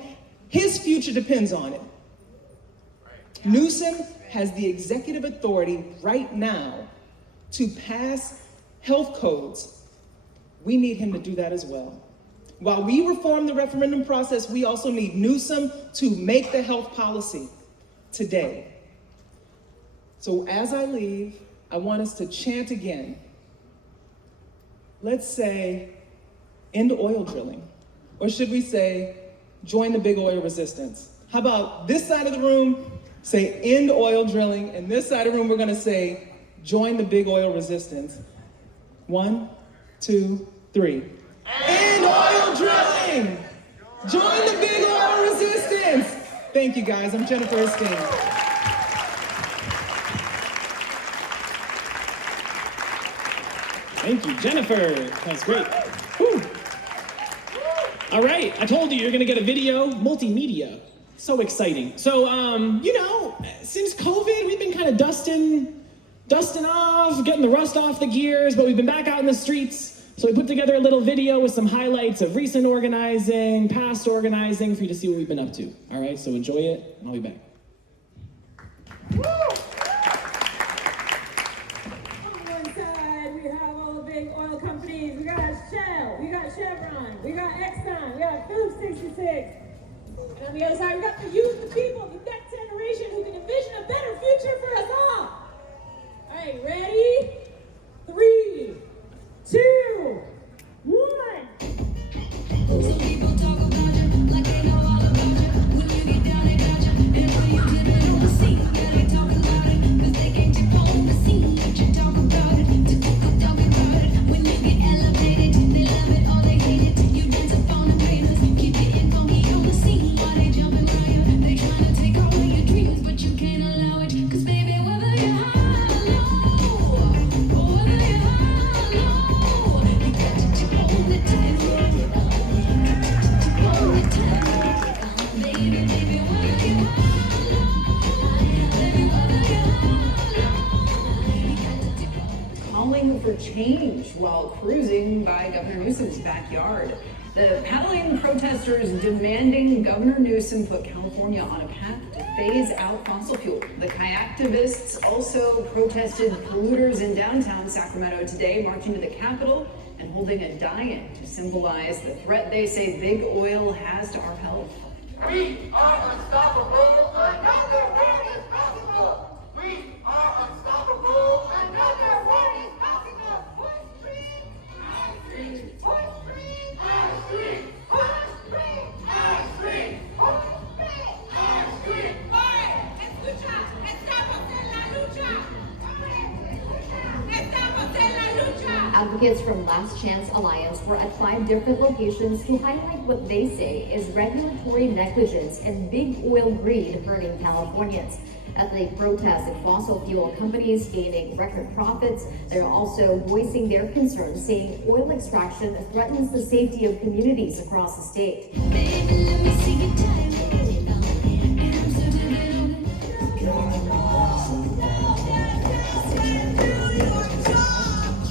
his future depends on it. Newsom has the executive authority right now to pass health codes. We need him to do that as well. While we reform the referendum process, we also need Newsom to make the health policy today. So as I leave, I want us to chant again. Let's say, end oil drilling. Or should we say, join the big oil resistance? How about this side of the room, say end oil drilling, and this side of the room we're gonna say, join the big oil resistance. 1, 2, 3. End oil drilling! Join the big oil resistance! Thank you guys, I'm Jennifer Esteen. Thank you, Jennifer. That's great. Whew. All right, I told you you're gonna get a video, multimedia. So exciting. So, since COVID, we've been kind of dusting off, getting the rust off the gears, but we've been back out in the streets. So we put together a little video with some highlights of recent organizing, past organizing, for you to see what we've been up to. All right, so enjoy it, and I'll be back. On one side, we have all the big oil companies. We got Shell, we got Chevron, we got Exxon, we got Phillips 66. And on the other side, we got the youth, the people, the next generation who can envision a better future for us all. All right, ready? 3, 2, 1. Some people talk about you like they know all about you. When you get down, they got you. And when you get it on the scene, yeah, they talk about it. Cause they can't take on the scene. But you talk about it, to talk about it. When you get elevated, they love it or they hate it. You dance up on the pavers, keep getting funky on the scene. While they jumping around you, they trying to take all of your dreams. But you can't allow it, cause baby, whether you're high or low, change while cruising by Governor Newsom's backyard. The paddling protesters demanding Governor Newsom put California on a path to phase out fossil fuel. The kayaktivists also protested polluters in downtown Sacramento today, marching to the Capitol and holding a die-in to symbolize the threat they say big oil has to our health. We are unstoppable. Another world is possible. We are unstoppable. Another world is possible. Push free. Push free. Push free. Push free. Push free. Push free. Push free. Escucha. Estamos en la lucha. Estamos en la lucha. Advocates from Last Chance Alliance were at 5 different locations to highlight what they say is regulatory negligence and big oil greed hurting Californians. As they protested fossil fuel companies gaining record profits, they're also voicing their concerns, saying oil extraction threatens the safety of communities across the state. Baby, let me see you time. And I'm so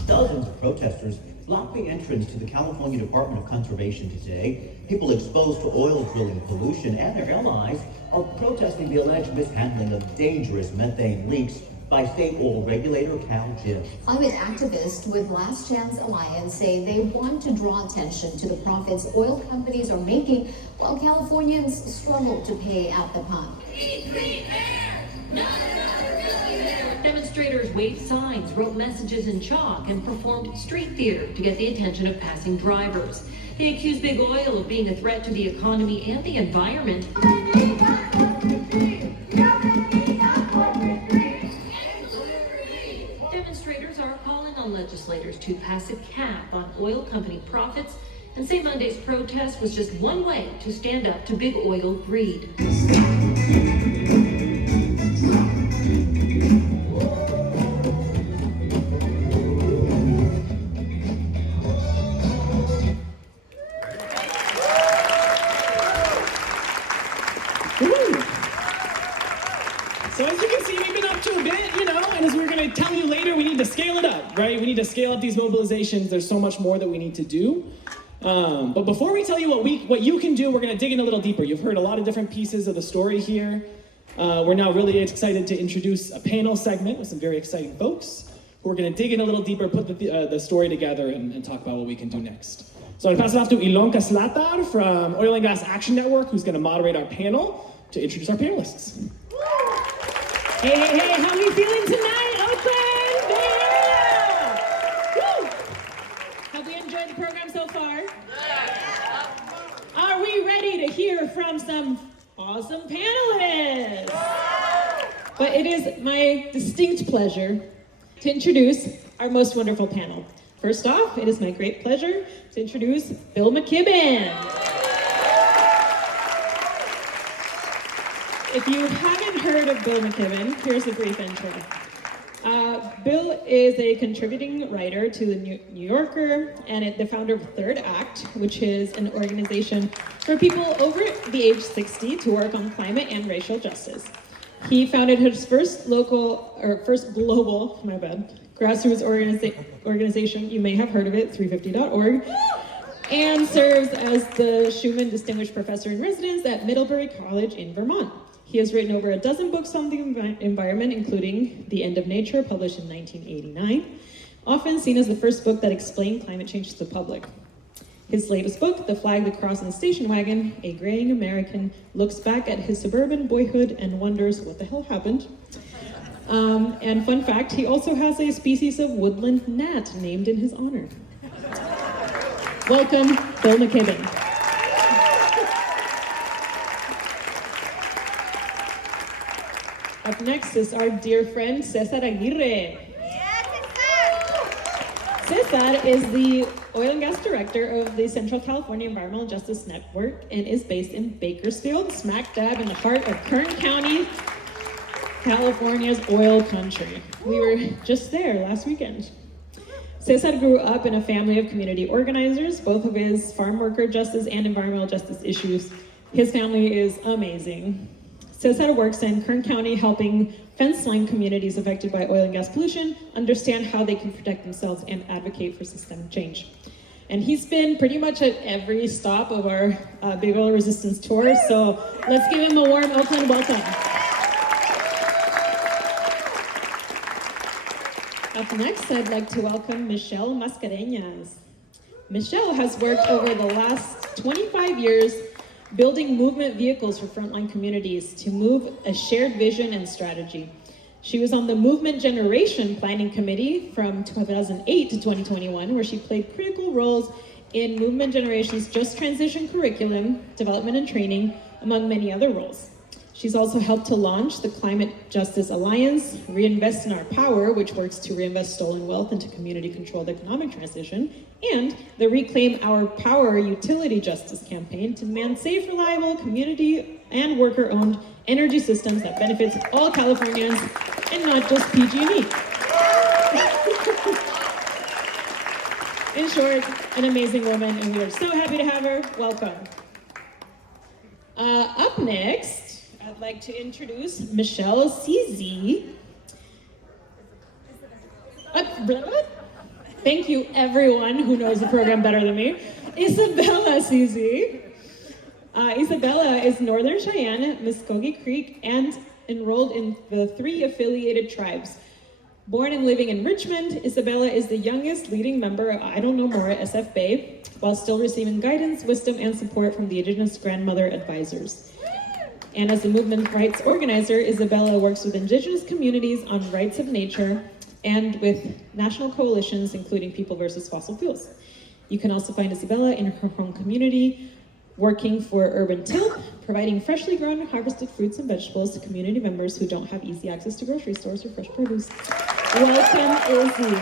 Dozens of protesters blocked the entrance to the California Department of Conservation today. People exposed to oil drilling pollution and their allies are protesting the alleged mishandling of dangerous methane leaks by state oil regulator CalGIM. Climate activists with Last Chance Alliance say they want to draw attention to the profits oil companies are making while Californians struggle to pay at the pump. Demonstrators waved signs, wrote messages in chalk, and performed street theater to get the attention of passing drivers. They accused big oil of being a threat to the economy and the environment. Demonstrators are calling on legislators to pass a cap on oil company profits and say Monday's protest was just one way to stand up to big oil greed. So as you can see, we've been up to a bit, and as we're going to tell you later, we need to scale it up, right? We need to scale up these mobilizations. There's so much more that we need to do. But before we tell you what you can do, we're going to dig in a little deeper. You've heard a lot of different pieces of the story here. We're now really excited to introduce a panel segment with some very exciting folks who are going to dig in a little deeper, put the story together, and talk about what we can do next. So I'm going to pass it off to Ilonka Slatar from Oil and Gas Action Network, who's going to moderate our panel to introduce our panelists. Hey, how are you feeling tonight, Oakland? Yeah! Woo! Have we enjoyed the program so far? Are we ready to hear from some awesome panelists? But it is my distinct pleasure to introduce our most wonderful panel. First off, it is my great pleasure to introduce Bill McKibben. If you haven't heard of Bill McKibben, here's a brief intro. Bill is a contributing writer to the New Yorker and the founder of Third Act, which is an organization for people over the age 60 to work on climate and racial justice. He founded his first global grassroots organization, you may have heard of it, 350.org, and serves as the Schumann Distinguished Professor in Residence at Middlebury College in Vermont. He has written over a dozen books on the environment, including The End of Nature, published in 1989, often seen as the first book that explained climate change to the public. His latest book, The Flag, the Cross, and the Station Wagon, a graying American looks back at his suburban boyhood and wonders what the hell happened. And fun fact, he also has a species of woodland gnat named in his honor. Welcome, Bill McKibben. Up next is our dear friend, Cesar Aguirre. Cesar is the Oil and Gas Director of the Central California Environmental Justice Network and is based in Bakersfield, smack dab in the heart of Kern County, California's oil country. We were just there last weekend. Cesar grew up in a family of community organizers, both of his farm worker justice and environmental justice issues. His family is amazing. Cesar works in Kern County helping fence line communities affected by oil and gas pollution understand how they can protect themselves and advocate for systemic change. And he's been pretty much at every stop of our Big Oil Resistance Tour, so let's give him a warm Oakland welcome. Up next, I'd like to welcome Michelle Mascarenhas. Michelle has worked over the last 25 years building movement vehicles for frontline communities to move a shared vision and strategy. She was on the Movement Generation Planning Committee from 2008 to 2021, where she played critical roles in Movement Generation's Just Transition curriculum, development and training, among many other roles. She's also helped to launch the Climate Justice Alliance, Reinvest in Our Power, which works to reinvest stolen wealth into community-controlled economic transition, and the Reclaim Our Power Utility Justice campaign to demand safe, reliable, community and worker-owned energy systems that benefits all Californians and not just PG&E. In short, an amazing woman, and we are so happy to have her. Welcome. Up next, I'd like to introduce Michelle Zizi. Thank you, everyone who knows the program better than me. Isabella Zizi. Isabella is Northern Cheyenne, Muskogee Creek, and enrolled in the 3 affiliated tribes. Born and living in Richmond, Isabella is the youngest leading member of I Don't Know More at SF Bay, while still receiving guidance, wisdom, and support from the Indigenous Grandmother Advisors. And as a movement rights organizer, Isabella works with Indigenous communities on rights of nature and with national coalitions, including People vs. Fossil Fuels. You can also find Isabella in her home community, working for Urban Tilt, providing freshly grown and harvested fruits and vegetables to community members who don't have easy access to grocery stores or fresh produce. Welcome, Izzy.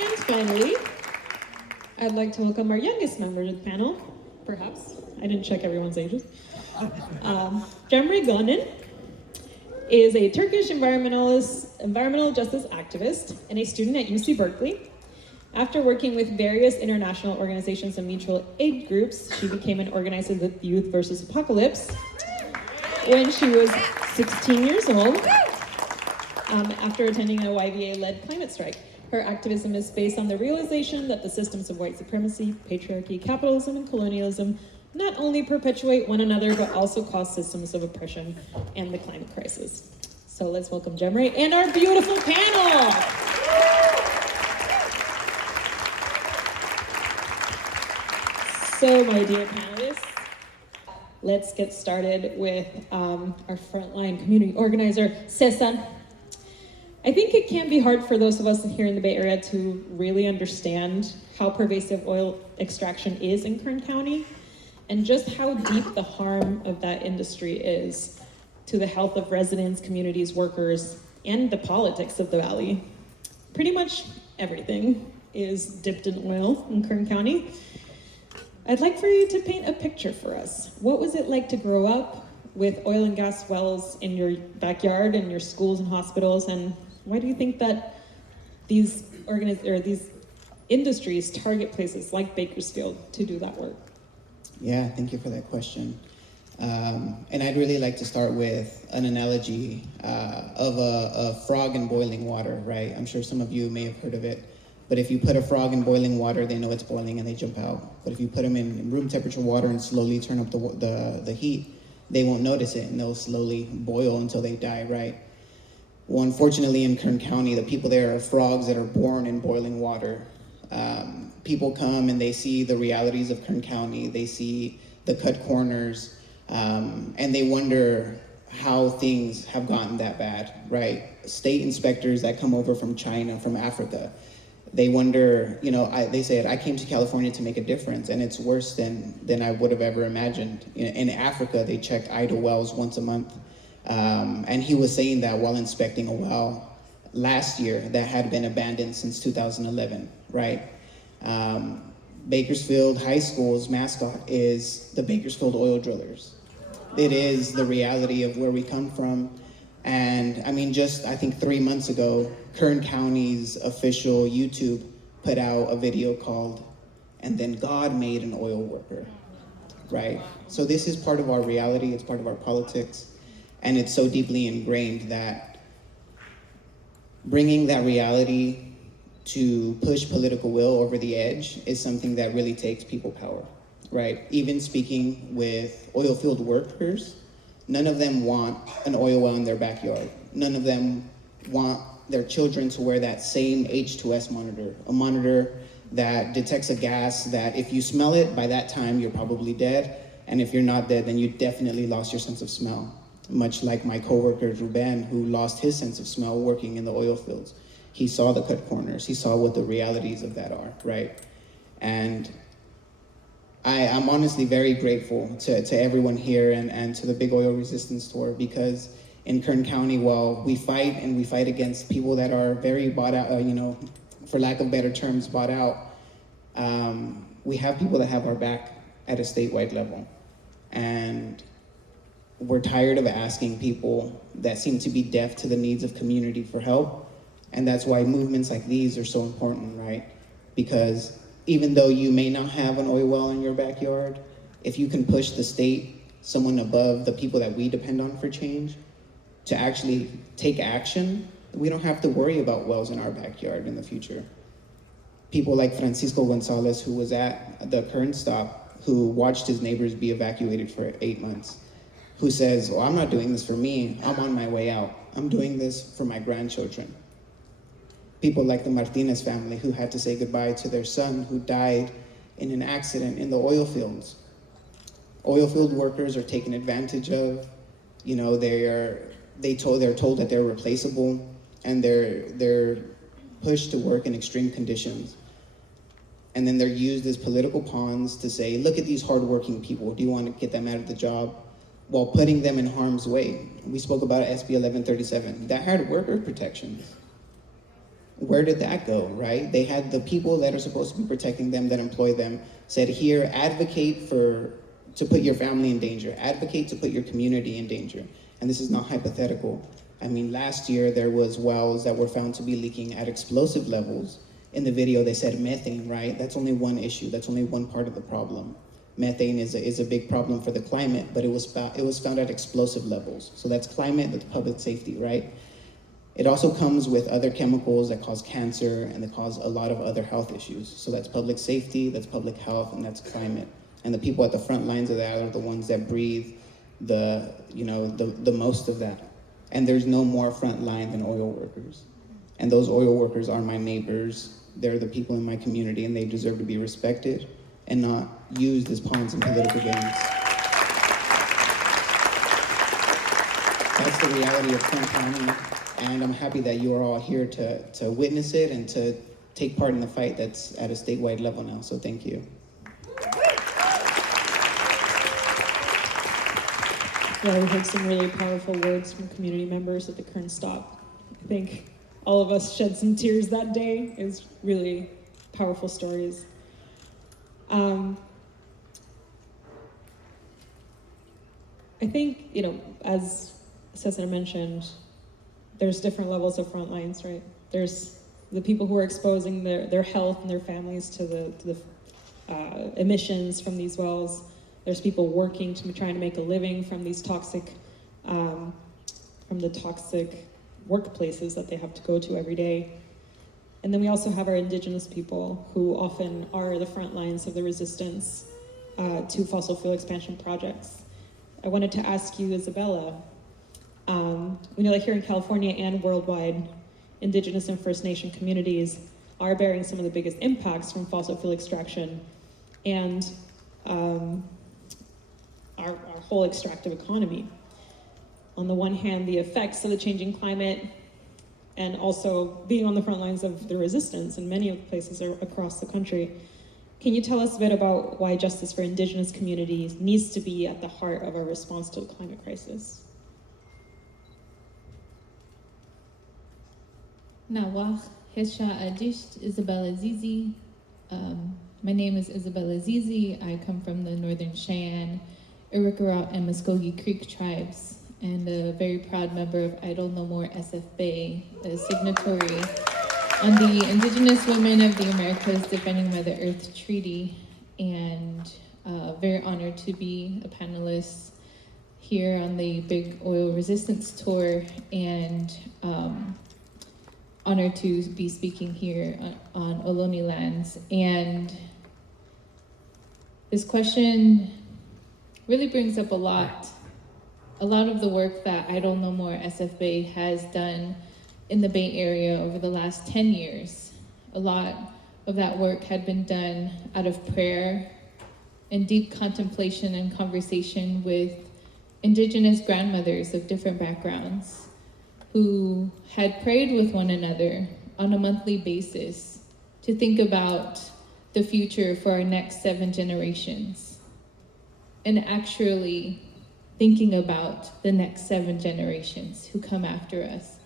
And finally, I'd like to welcome our youngest member to the panel, perhaps. I didn't check everyone's ages. Cemre Gonen is a Turkish environmental justice activist and a student at UC Berkeley. After working with various international organizations and mutual aid groups, she became an organizer with Youth versus Apocalypse when she was 16 years old, after attending a YVA-led climate strike. Her activism is based on the realization that the systems of white supremacy, patriarchy, capitalism, and colonialism not only perpetuate one another, but also cause systems of oppression and the climate crisis. So let's welcome Cemre and our beautiful panel. So, my dear panelists, let's get started with our frontline community organizer, Cesar. I think it can be hard for those of us here in the Bay Area to really understand how pervasive oil extraction is in Kern County and just how deep the harm of that industry is to the health of residents, communities, workers, and the politics of the valley. Pretty much everything is dipped in oil in Kern County. I'd like for you to paint a picture for us. What was it like to grow up with oil and gas wells in your backyard, in your schools and hospitals, and why do you think that these industries target places like Bakersfield to do that work? Yeah, thank you for that question. And I'd really like to start with an analogy of a frog in boiling water, right? I'm sure some of you may have heard of it. But if you put a frog in boiling water, they know it's boiling and they jump out. But if you put them in room temperature water and slowly turn up the heat, they won't notice it and they'll slowly boil until they die, right? Well, unfortunately in Kern County, the people there are frogs that are born in boiling water. People come and they see the realities of Kern County. They see the cut corners and they wonder how things have gotten that bad, right? State inspectors that come over from China, from Africa, they wonder, they said, I came to California to make a difference, and it's worse than I would have ever imagined. In Africa, they checked idle wells once a month. And he was saying that while inspecting a well last year that had been abandoned since 2011, right? Bakersfield High School's mascot is the Bakersfield Oil Drillers. It is the reality of where we come from. And I mean, I think 3 months ago, Kern County's official YouTube put out a video called and then God made an oil worker, right? So this is part of our reality, it's part of our politics, and it's so deeply ingrained that bringing that reality to push political will over the edge is something that really takes people power, right? Even speaking with oil field workers, none of them want an oil well in their backyard. None of them want their children to wear that same H2S monitor, a monitor that detects a gas that if you smell it, by that time you're probably dead. And if you're not dead, then you definitely lost your sense of smell. Much like my coworker Ruben, who lost his sense of smell working in the oil fields. He saw the cut corners, he saw what the realities of that are, right? And I'm honestly very grateful to everyone here and to the Big Oil Resistance Tour, because in Kern County, while we fight and we fight against people that are very bought out, for lack of better terms, bought out, we have people that have our back at a statewide level. And we're tired of asking people that seem to be deaf to the needs of community for help. And that's why movements like these are so important, right? Because even though you may not have an oil well in your backyard, if you can push the state, someone above the people that we depend on for change, to actually take action, we don't have to worry about wells in our backyard in the future. People like Francisco Gonzalez, who was at the current stop, who watched his neighbors be evacuated for 8 months, who says, well, I'm not doing this for me, I'm on my way out. I'm doing this for my grandchildren. People like the Martinez family, who had to say goodbye to their son who died in an accident in the oil fields. Oil field workers are taken advantage of. They're told that they're replaceable, and they're pushed to work in extreme conditions. And then they're used as political pawns to say, look at these hardworking people, do you want to get them out of the job? While putting them in harm's way. We spoke about SB 1137, that had worker protections. Where did that go, right? They had the people that are supposed to be protecting them, that employ them, said here, advocate to put your family in danger, advocate to put your community in danger. And this is not hypothetical. I mean, last year there was wells that were found to be leaking at explosive levels. In the video they said methane, right? That's only one issue, that's only one part of the problem. Methane is a big problem for the climate, but it was found at explosive levels. So that's climate, that's public safety, right? It also comes with other chemicals that cause cancer and that cause a lot of other health issues. So that's public safety, that's public health, and that's climate. And the people at the front lines of that are the ones that breathe the most of that. And there's no more front line than oil workers. And those oil workers are my neighbors. They're the people in my community, and they deserve to be respected and not used as pawns in political games. That's the reality of Kern County, and I'm happy that you are all here to witness it and to take part in the fight that's at a statewide level now, so thank you. Yeah, we heard some really powerful words from community members at the Kern stop. I think all of us shed some tears that day. It was really powerful stories. I think, as Cesar mentioned, there's different levels of front lines, right? There's the people who are exposing their health and their families to the emissions from these wells. There's people working trying to make a living from these toxic, from the toxic workplaces that they have to go to every day. And then we also have our indigenous people, who often are the front lines of the resistance to fossil fuel expansion projects. I wanted to ask you, Isabella, we know that here in California and worldwide, indigenous and First Nation communities are bearing some of the biggest impacts from fossil fuel extraction and our whole extractive economy. On the one hand, the effects of the changing climate, and also being on the front lines of the resistance in many places across the country. Can you tell us a bit about why justice for indigenous communities needs to be at the heart of our response to the climate crisis? Nawach Hesha Adisht Isabella Zizi. My name is Isabella Zizi. I come from the Northern Cheyenne, Arikara, and Muskogee Creek tribes, and a very proud member of Idle No More SF Bay, a signatory on the Indigenous Women of the Americas Defending Mother Earth Treaty, and very honored to be a panelist here on the Big Oil Resistance Tour, and honored to be speaking here on Ohlone lands. And this question really brings up a lot of the work that I Don't Know More SF Bay has done in the Bay Area over the last 10 years. A lot of that work had been done out of prayer and deep contemplation and conversation with Indigenous grandmothers of different backgrounds who had prayed with one another on a monthly basis to think about the future for our next 7 generations, and actually thinking about the next 7 generations who come after us,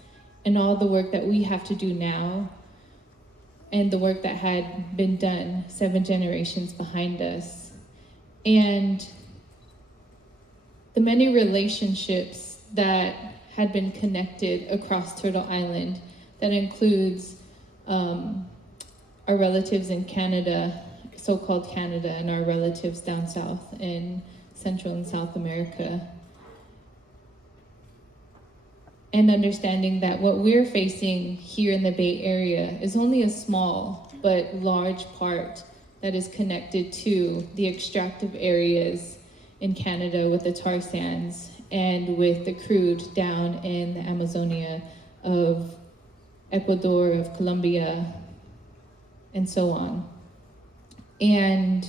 and all the work that we have to do now, and the work that had been done 7 generations behind us, and the many relationships that had been connected across Turtle Island. That includes our relatives in Canada, so-called Canada, and our relatives down south in Central and South America. And understanding that what we're facing here in the Bay Area is only a small but large part that is connected to the extractive areas in Canada with the tar sands and with the crude down in the Amazonia of Ecuador, of Colombia, and so on. And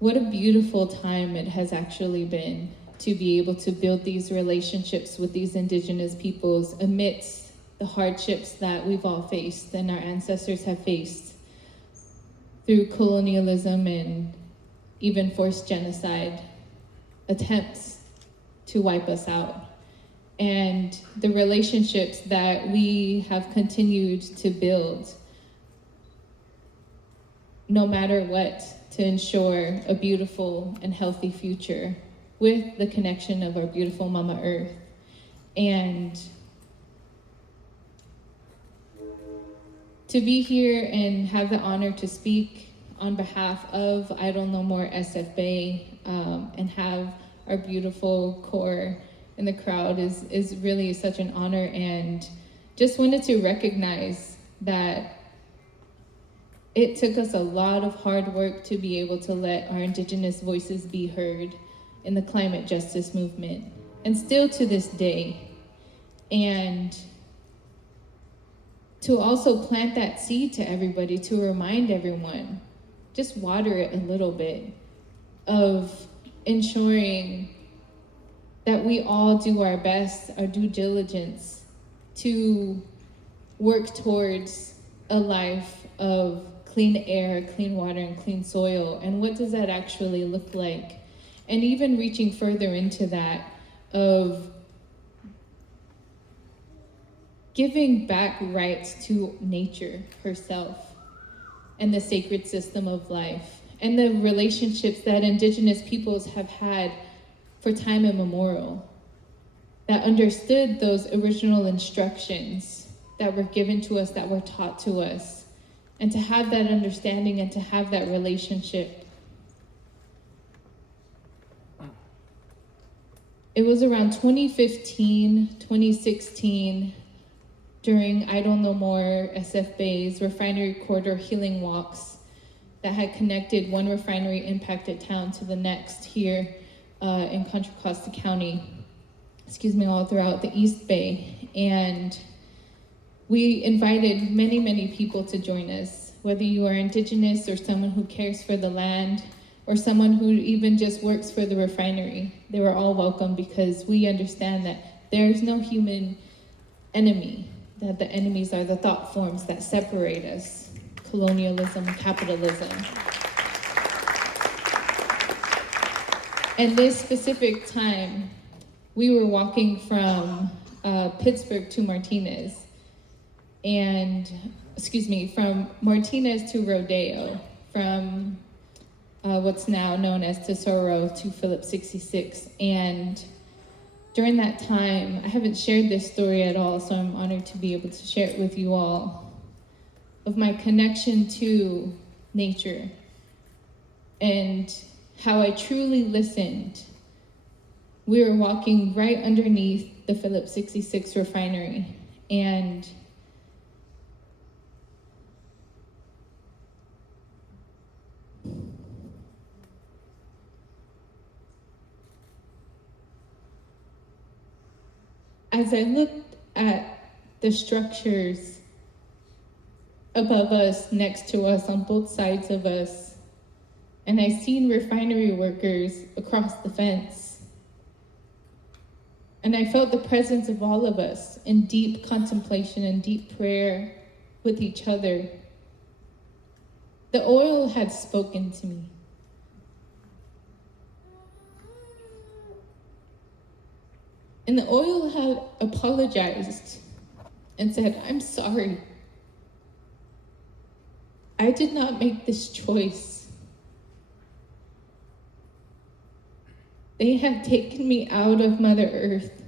what a beautiful time it has actually been to be able to build these relationships with these Indigenous peoples amidst the hardships that we've all faced and our ancestors have faced through colonialism and even forced genocide attempts to wipe us out. And the relationships that we have continued to build, no matter what, to ensure a beautiful and healthy future with the connection of our beautiful Mama Earth. And to be here and have the honor to speak on behalf of I Don't Know More SF Bay, and have our beautiful core in the crowd is really such an honor, and just wanted to recognize that it took us a lot of hard work to be able to let our Indigenous voices be heard in the climate justice movement, and still to this day. And to also plant that seed to everybody, to remind everyone, just water it a little bit, of ensuring that we all do our best, our due diligence, to work towards a life of clean air, clean water, and clean soil. And what does that actually look like? And even reaching further into that, of giving back rights to nature herself and the sacred system of life and the relationships that Indigenous peoples have had for time immemorial, that understood those original instructions that were given to us, that were taught to us, and to have that understanding and to have that relationship. It was around 2015, 2016, during I Don't Know More SF Bay's refinery corridor healing walks that had connected one refinery impacted town to the next here in Contra Costa County, all throughout the East Bay. And we invited many, many people to join us, whether you are Indigenous or someone who cares for the land or someone who even just works for the refinery. They were all welcome, because we understand that there's no human enemy, that the enemies are the thought forms that separate us, colonialism, capitalism. And this specific time, we were walking from Pittsburgh to Martinez, and, from Martinez to Rodeo, from what's now known as Tesoro to Phillips 66. And during that time, I haven't shared this story at all, so I'm honored to be able to share it with you all, of my connection to nature and how I truly listened. We were walking right underneath the Phillips 66 refinery, and as I looked at the structures above us, next to us, on both sides of us, and I seen refinery workers across the fence, and I felt the presence of all of us in deep contemplation and deep prayer with each other. The oil had spoken to me. And the oil had apologized and said, "I'm sorry. I did not make this choice. They have taken me out of Mother Earth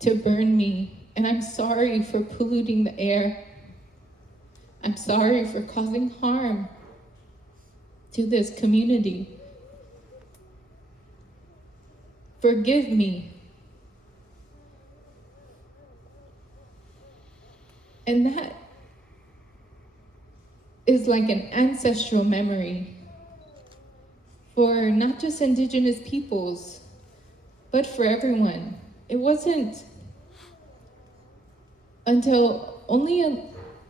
to burn me, and I'm sorry for polluting the air. I'm sorry for causing harm to this community. Forgive me." And that is like an ancestral memory for not just Indigenous peoples, but for everyone. It wasn't until only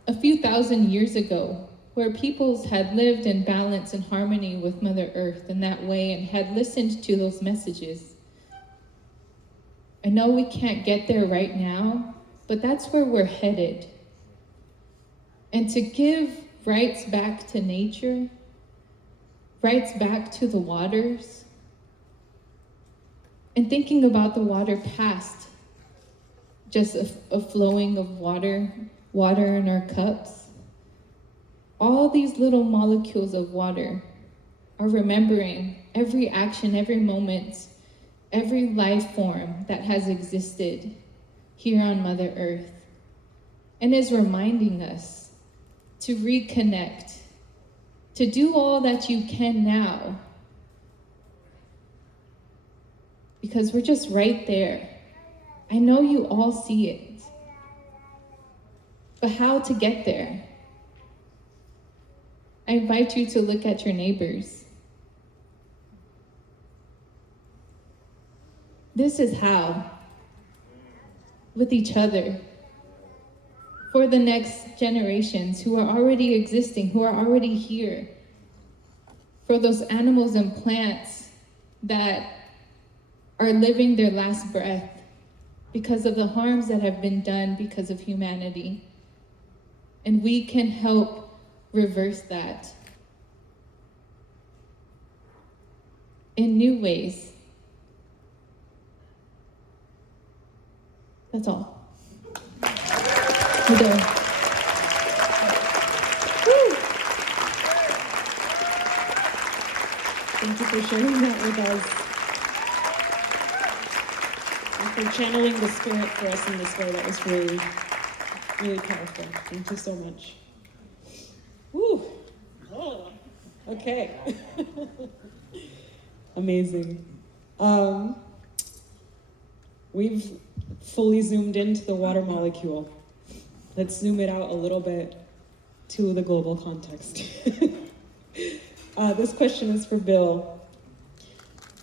a few thousand years ago where peoples had lived in balance and harmony with Mother Earth in that way and had listened to those messages. I know we can't get there right now, but that's where we're headed. And to give rights back to nature, rights back to the waters, and thinking about the water past just a flowing of water in our cups. All these little molecules of water are remembering every action, every moment, every life form that has existed here on Mother Earth, and is reminding us to reconnect, to do all that you can now, because we're just right there. I know you all see it, but how to get there? I invite you to look at your neighbors. This is how, with each other, for the next generations who are already existing, who are already here, for those animals and plants that are living their last breath because of the harms that have been done because of humanity. And we can help reverse that in new ways. That's all. We're done. Woo! Thank you for sharing that with us. And for channeling the spirit for us in this way. That was really, really powerful. Thank you so much. Woo! Oh, okay. Amazing. We've fully zoomed into the water molecule. Let's zoom it out a little bit to the global context. This question is for Bill.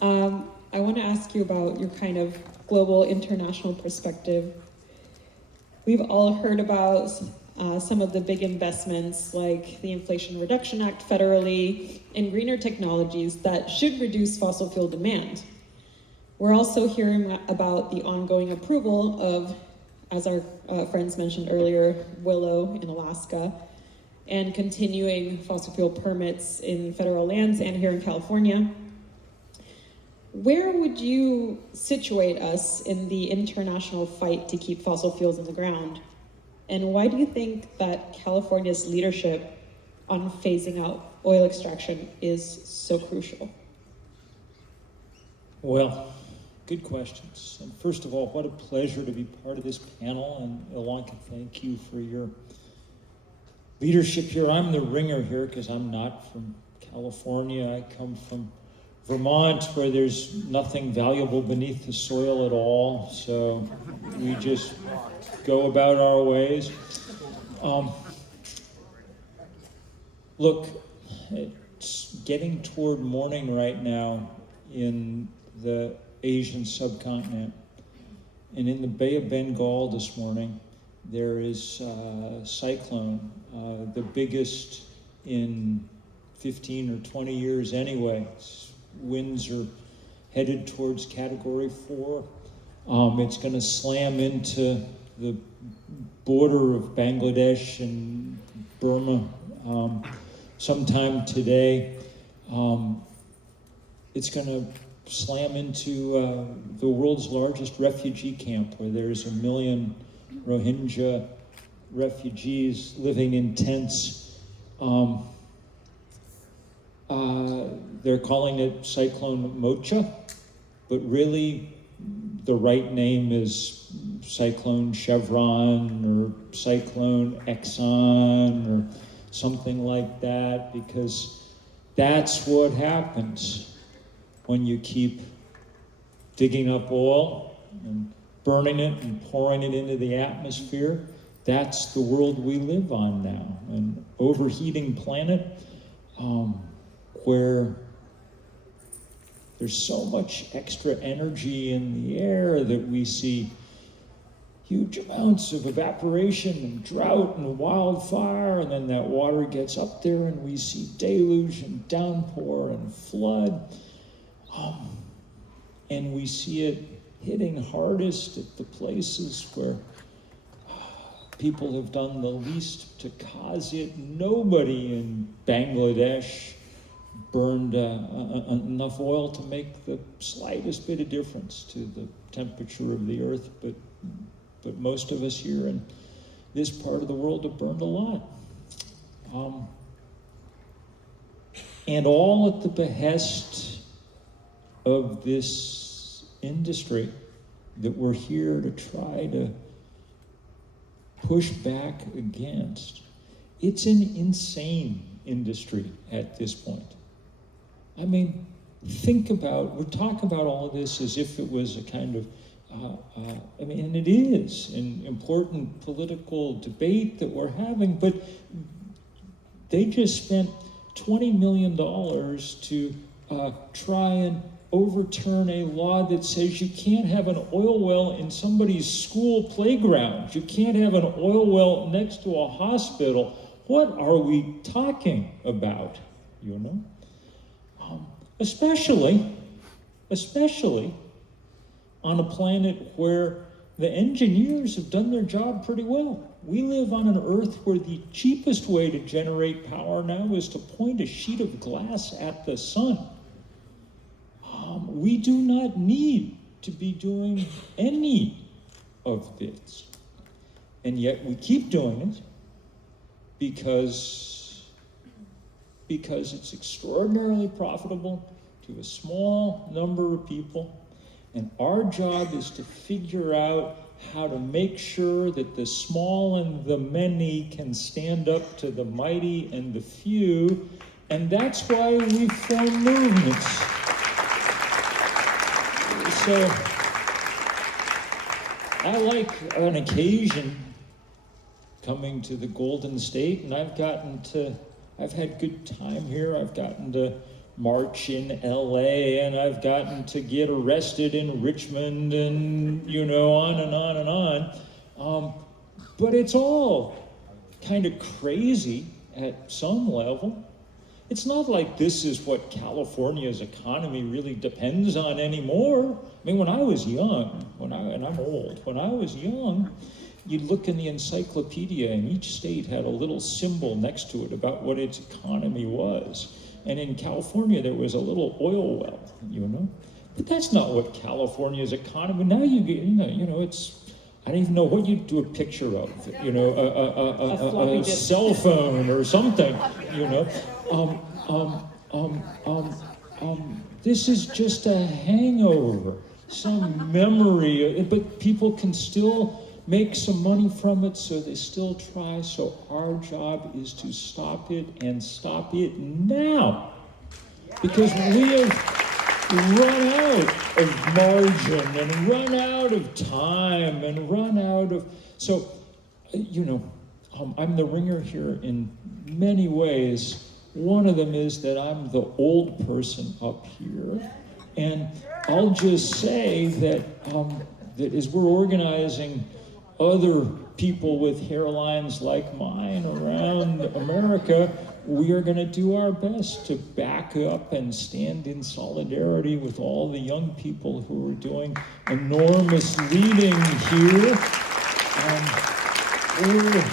I want to ask you about your kind of global international perspective. We've all heard about some of the big investments like the Inflation Reduction Act federally in greener technologies that should reduce fossil fuel demand. We're also hearing about the ongoing approval of, as our friends mentioned earlier, Willow in Alaska, and continuing fossil fuel permits in federal lands and here in California. Where would you situate us in the international fight to keep fossil fuels in the ground? And why do you think that California's leadership on phasing out oil extraction is so crucial? Well, Good questions. And first of all, what a pleasure to be part of this panel. And Ilanka, thank you for your leadership here. I'm the ringer here because I'm not from California. I come from Vermont, where there's nothing valuable beneath the soil at all. So we just go about our ways. Look, it's getting toward morning right now in the Asian subcontinent. And in the Bay of Bengal this morning, there is a cyclone, the biggest in 15 or 20 years anyway. Winds are headed towards Category 4. It's going to slam into the border of Bangladesh and Burma sometime today. It's going to slam into the world's largest refugee camp, where there's 1 million Rohingya refugees living in tents. They're calling it Cyclone Mocha, but really the right name is Cyclone Chevron or Cyclone Exxon or something like that, because that's what happens when you keep digging up oil and burning it and pouring it into the atmosphere. That's the world we live on now, an overheating planet where there's so much extra energy in the air that we see huge amounts of evaporation and drought and wildfire, and then that water gets up there and we see deluge and downpour and flood. And we see it hitting hardest at the places where people have done the least to cause it. Nobody in Bangladesh burned enough oil to make the slightest bit of difference to the temperature of the earth, but most of us here in this part of the world have burned a lot. And all at the behest of this industry that we're here to try to push back against. It's an insane industry at this point. I mean, think about, we're talking about all of this as if it was a kind of, and it is an important political debate that we're having, but they just spent $20 million to try and overturn a law that says you can't have an oil well in somebody's school playground. You can't have an oil well next to a hospital. What are we talking about, you know? Especially on a planet where the engineers have done their job pretty well. We live on an Earth where the cheapest way to generate power now is to point a sheet of glass at the sun. We do not need to be doing any of this. And yet we keep doing it because it's extraordinarily profitable to a small number of people. And our job is to figure out how to make sure that the small and the many can stand up to the mighty and the few. And that's why we form movements. So I like, on occasion, coming to the Golden State, and I've had good time here. I've gotten to march in LA, and I've gotten to get arrested in Richmond, and on and on and on. But it's all kind of crazy at some level. It's not like this is what California's economy really depends on anymore. I mean, when I was young, and I'm old, when I was young, you'd look in the encyclopedia and each state had a little symbol next to it about what its economy was. And in California, there was a little oil well, But that's not what California's economy, now you get, it's, I don't even know what you'd do a picture of, a cell phone or something, This is just a hangover some memory, but people can still make some money from it, so they still try. So our job is to stop it, and stop it now. Because we have run out of margin, and run out of time, and run out of... So, I'm the ringer here in many ways. One of them is that I'm the old person up here. And I'll just say that, that as we're organizing other people with hairlines like mine around America, we are going to do our best to back up and stand in solidarity with all the young people who are doing enormous leading here. We're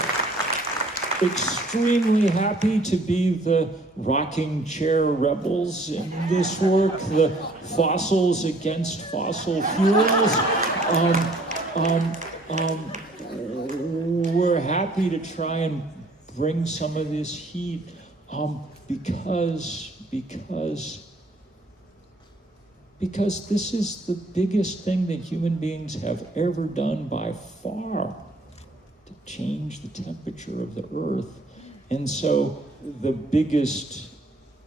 extremely happy to be the rocking chair rebels in this work, the fossils against fossil fuels. We're happy to try and bring some of this heat because this is the biggest thing that human beings have ever done by far, to change the temperature of the earth. And so the biggest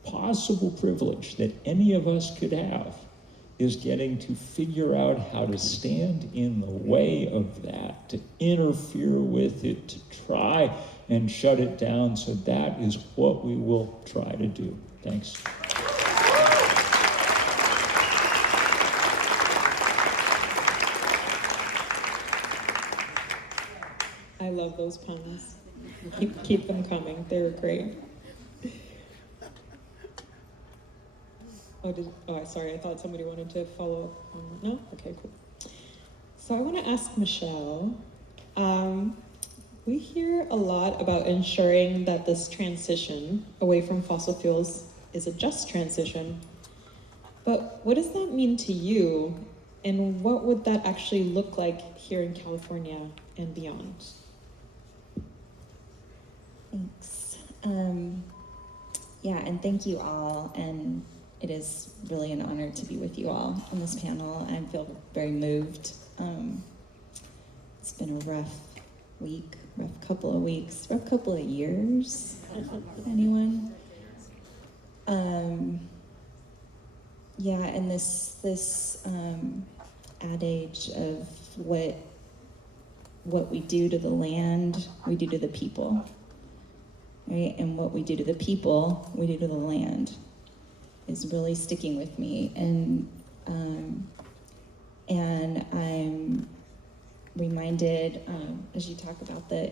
possible privilege that any of us could have is getting to figure out how to stand in the way of that, to interfere with it, to try and shut it down. So that is what we will try to do. Thanks. I love those puns. Keep them coming. They're great. Sorry, I thought somebody wanted to follow up on that. No? Okay, cool. So I want to ask Michelle, we hear a lot about ensuring that this transition away from fossil fuels is a just transition, but what does that mean to you, and what would that actually look like here in California and beyond? Thanks. Yeah, and thank you all, and it is really an honor to be with you all on this panel. I feel very moved. It's been a rough week, rough couple of weeks, rough couple of years. Anyone? Yeah, and this adage of what we do to the land, we do to the people, right? And what we do to the people, we do to the land, is really sticking with me. And I'm reminded, as you talk about the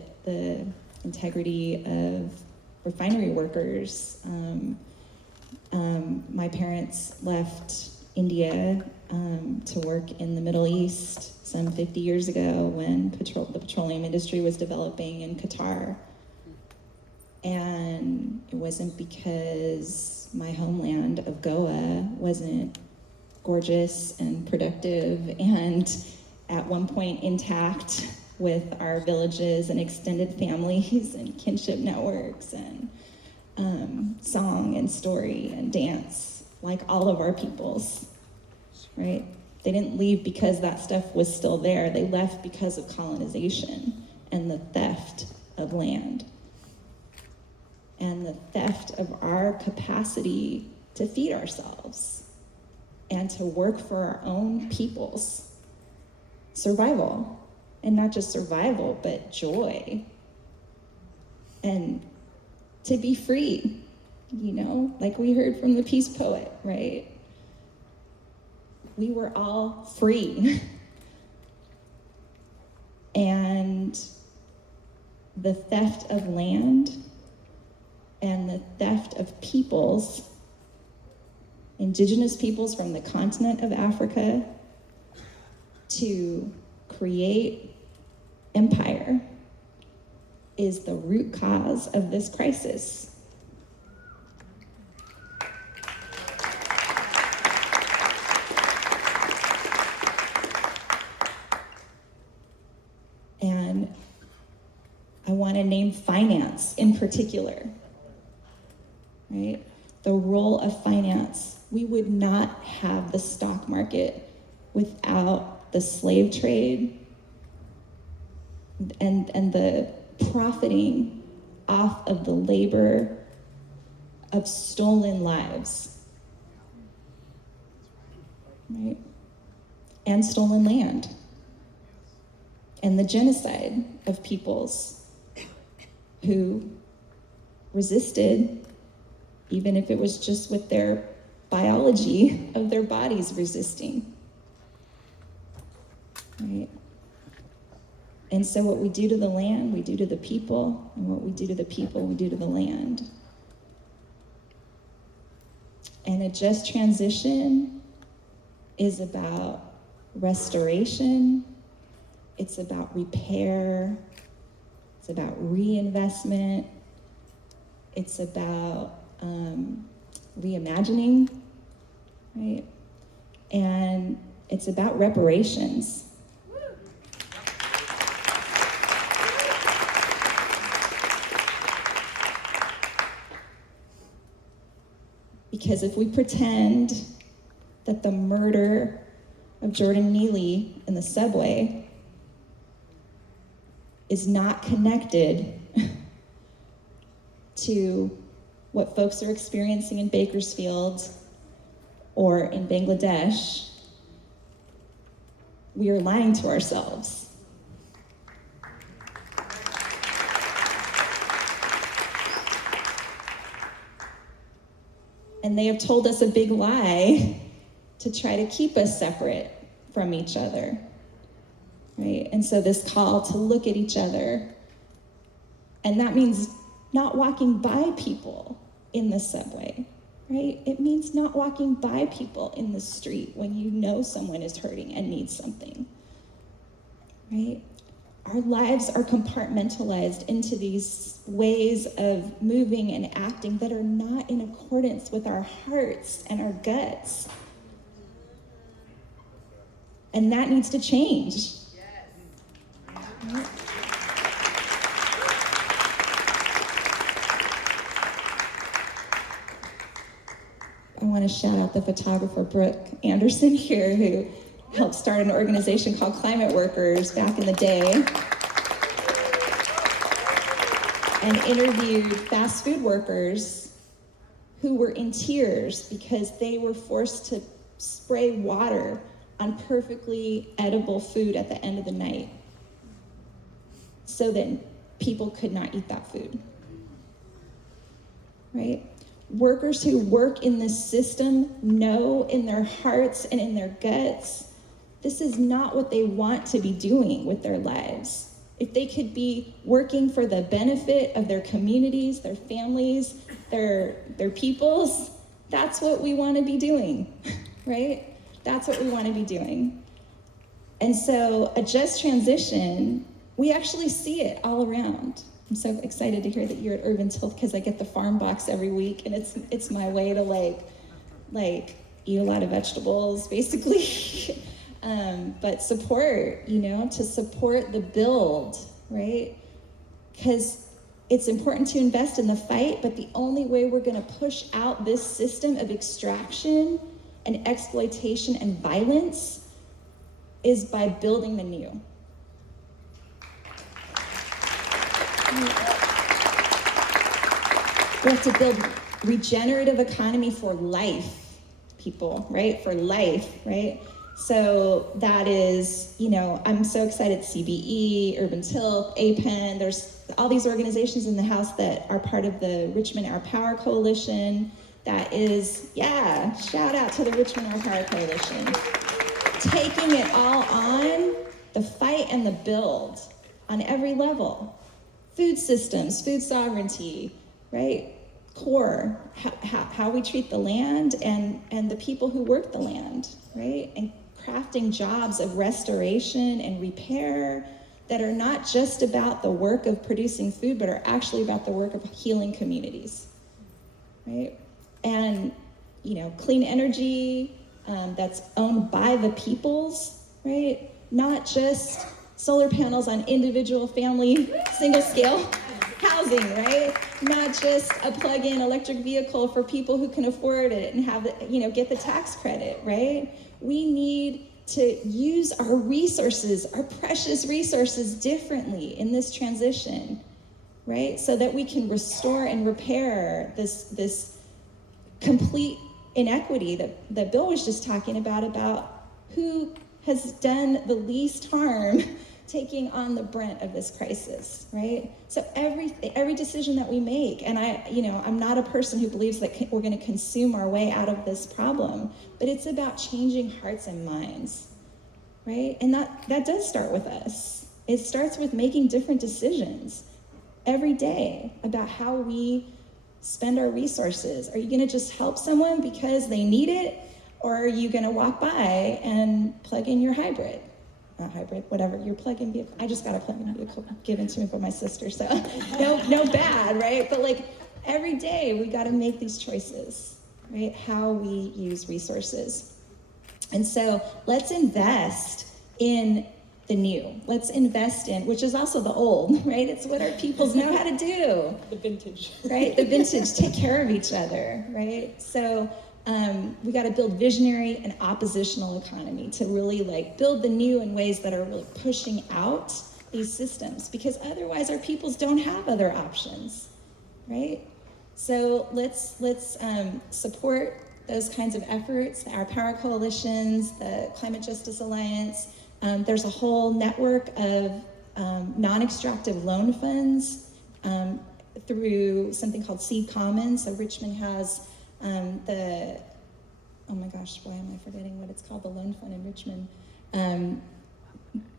integrity of refinery workers, my parents left India to work in the Middle East some 50 years ago when the petroleum industry was developing in Qatar. And it wasn't because my homeland of Goa wasn't gorgeous and productive and at one point intact with our villages and extended families and kinship networks and song and story and dance, like all of our peoples, right? They didn't leave because that stuff was still there. They left because of colonization and the theft of land and the theft of our capacity to feed ourselves and to work for our own people's survival. And not just survival, but joy. And to be free, like we heard from the peace poet, right? We were all free. And the theft of land and the theft of peoples, indigenous peoples from the continent of Africa, to create empire is the root cause of this crisis. And I want to name finance in particular, right? The role of finance. We would not have the stock market without the slave trade and the profiting off of the labor of stolen lives, right? And stolen land. And the genocide of peoples who resisted, even if it was just with their biology of their bodies resisting, right? And so what we do to the land, we do to the people, and what we do to the people, we do to the land. And a just transition is about restoration, it's about repair, it's about reinvestment, it's about reimagining, right? And it's about reparations. Because if we pretend that the murder of Jordan Neely in the subway is not connected to what folks are experiencing in Bakersfield or in Bangladesh, we are lying to ourselves. And they have told us a big lie to try to keep us separate from each other, right? And so this call to look at each other, and that means not walking by people in the subway, right? It means not walking by people in the street when you know someone is hurting and needs something, right? Our lives are compartmentalized into these ways of moving and acting that are not in accordance with our hearts and our guts. And that needs to change. Right? I want to shout out the photographer Brooke Anderson here, who helped start an organization called Climate Workers back in the day, and interviewed fast food workers who were in tears because they were forced to spray water on perfectly edible food at the end of the night so that people could not eat that food, right? Workers who work in this system know in their hearts and in their guts this is not what they want to be doing with their lives. If they could be working for the benefit of their communities, their families, their peoples, that's what we want to be doing, right? That's what we want to be doing. And so a just transition, we actually see it all around. I'm so excited to hear that you're at Urban Tilt because I get the farm box every week, and it's my way to like eat a lot of vegetables, basically. But support, to support the build, right? Because it's important to invest in the fight, but the only way we're going to push out this system of extraction and exploitation and violence is by building the new. We have to build regenerative economy for life, people, right? For life, right? So that is, I'm so excited, CBE, Urban Tilt, APEN, there's all these organizations in the House that are part of the Richmond Our Power Coalition. That is, shout out to the Richmond Our Power Coalition. Taking it all on, the fight and the build on every level. Food systems, food sovereignty, right? Core, how we treat the land and the people who work the land, right? And crafting jobs of restoration and repair that are not just about the work of producing food, but are actually about the work of healing communities, right? And, clean energy that's owned by the peoples, right? Not just solar panels on individual family, single scale housing, right? Not just a plug-in electric vehicle for people who can afford it and have, get the tax credit, right? We need to use our resources, our precious resources, differently in this transition, right? So that we can restore and repair this complete inequity that Bill was just talking about who has done the least harm taking on the brunt of this crisis, right? So every decision that we make, and I'm not a person who believes that we're going to consume our way out of this problem, but it's about changing hearts and minds, right? And that does start with us. It starts with making different decisions every day about how we spend our resources. Are you going to just help someone because they need it, or are you going to walk by and plug in your hybrid? Not hybrid, whatever, your plug-in vehicle. I just got a plug-in vehicle given to me by my sister, so no bad, right? But like every day we got to make these choices, right? How we use resources. And so let's invest in the new. Let's invest in, which is also the old, right? It's what our peoples know how to do. The vintage. Right, the vintage, take care of each other, right? So we got to build visionary and oppositional economy to really like build the new in ways that are really pushing out these systems, because otherwise our peoples don't have other options, right? So let's support those kinds of efforts, our power coalitions, the Climate Justice Alliance. There's a whole network of non-extractive loan funds through something called Seed Commons. So Richmond has oh my gosh, why am I forgetting what it's called? The loan fund in Richmond.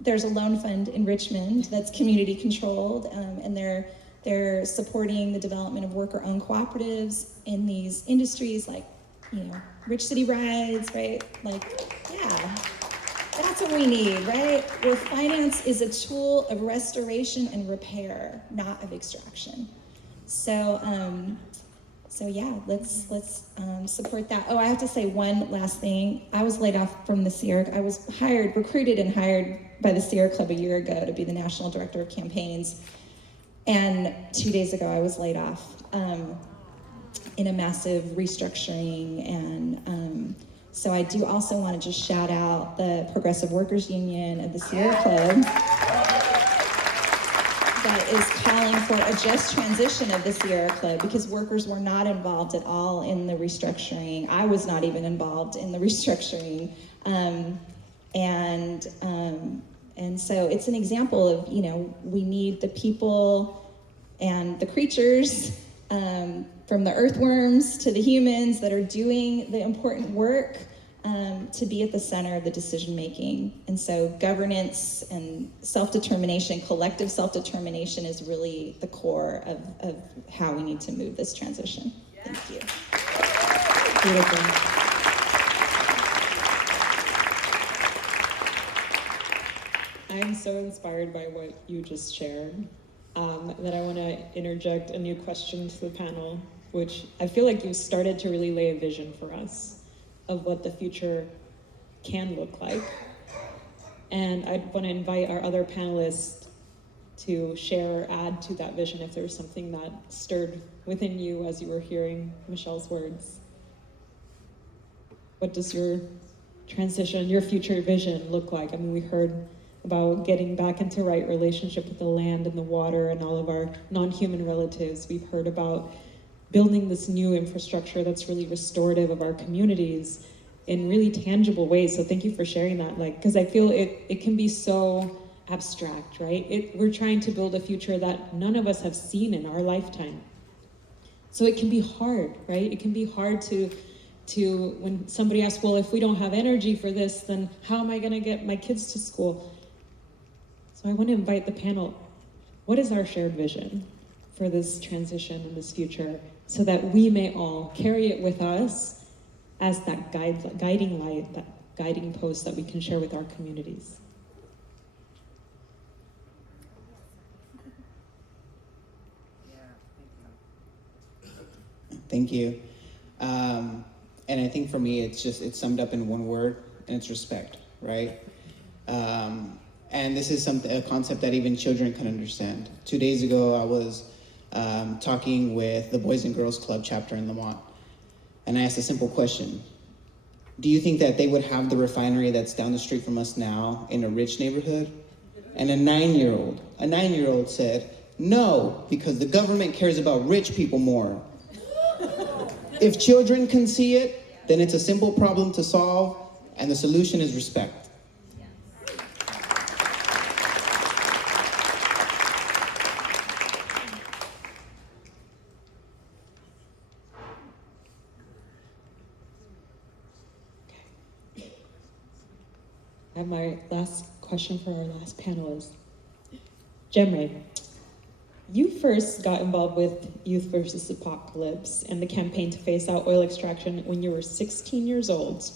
There's a loan fund in Richmond that's community controlled, and they're supporting the development of worker-owned cooperatives in these industries like, Rich City Rides, right? Like, yeah, that's what we need, right? Where finance is a tool of restoration and repair, not of extraction. So yeah, let's support that. Oh, I have to say one last thing. I was laid off from the Sierra. I was recruited and hired by the Sierra Club a year ago to be the national director of campaigns. And 2 days ago, I was laid off in a massive restructuring. And so I do also want to just shout out the Progressive Workers Union of the Sierra Club that is calling for a just transition of the Sierra Club, because workers were not involved at all in the restructuring. I was not even involved in the restructuring. And so it's an example of, we need the people and the creatures, from the earthworms to the humans that are doing the important work, to be at the center of the decision making. And so governance and self-determination, collective self-determination, is really the core of how we need to move this transition. Thank you. Beautiful. I'm so inspired by what you just shared that I want to interject a new question to the panel, which I feel like you've started to really lay a vision for us of what the future can look like. And I want to invite our other panelists to share or add to that vision if there's something that stirred within you as you were hearing Michelle's words. What does your transition, your future vision look like? I mean, we heard about getting back into right relationship with the land and the water and all of our non-human relatives. We've heard about building this new infrastructure that's really restorative of our communities in really tangible ways. So thank you for sharing that, because I feel it can be so abstract, right? We're trying to build a future that none of us have seen in our lifetime. So it can be hard, right? It can be hard to when somebody asks, well, if we don't have energy for this, then how am I gonna get my kids to school? So I want to invite the panel, what is our shared vision for this transition and this future, so that we may all carry it with us as that guiding light, that guiding post that we can share with our communities. Thank you. And I think for me, it's summed up in one word, and it's respect, right? And this is a concept that even children can understand. 2 days ago, I was talking with the Boys and Girls Club chapter in Lamont, and I asked a simple question. Do you think that they would have the refinery that's down the street from us now in a rich neighborhood? And a 9-year-old said, no, because the government cares about rich people more. If children can see it, then it's a simple problem to solve, and the solution is respect. And my last question for our last panel is, Cemre, you first got involved with Youth versus Apocalypse and the campaign to phase out oil extraction when you were 16 years old.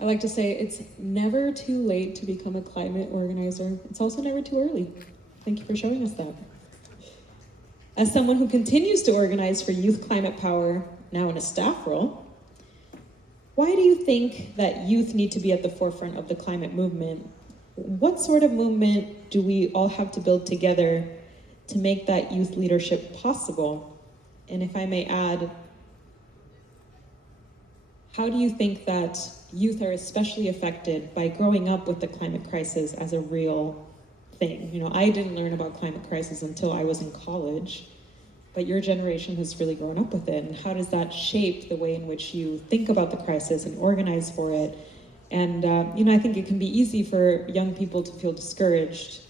I like to say it's never too late to become a climate organizer. It's also never too early. Thank you for showing us that. As someone who continues to organize for Youth Climate Power, now in a staff role, why do you think that youth need to be at the forefront of the climate movement? What sort of movement do we all have to build together to make that youth leadership possible? And if I may add, how do you think that youth are especially affected by growing up with the climate crisis as a real thing? You know, I didn't learn about climate crisis until I was in college, but your generation has really grown up with it. And how does that shape the way in which you think about the crisis and organize for it? And, you know, I think it can be easy for young people to feel discouraged.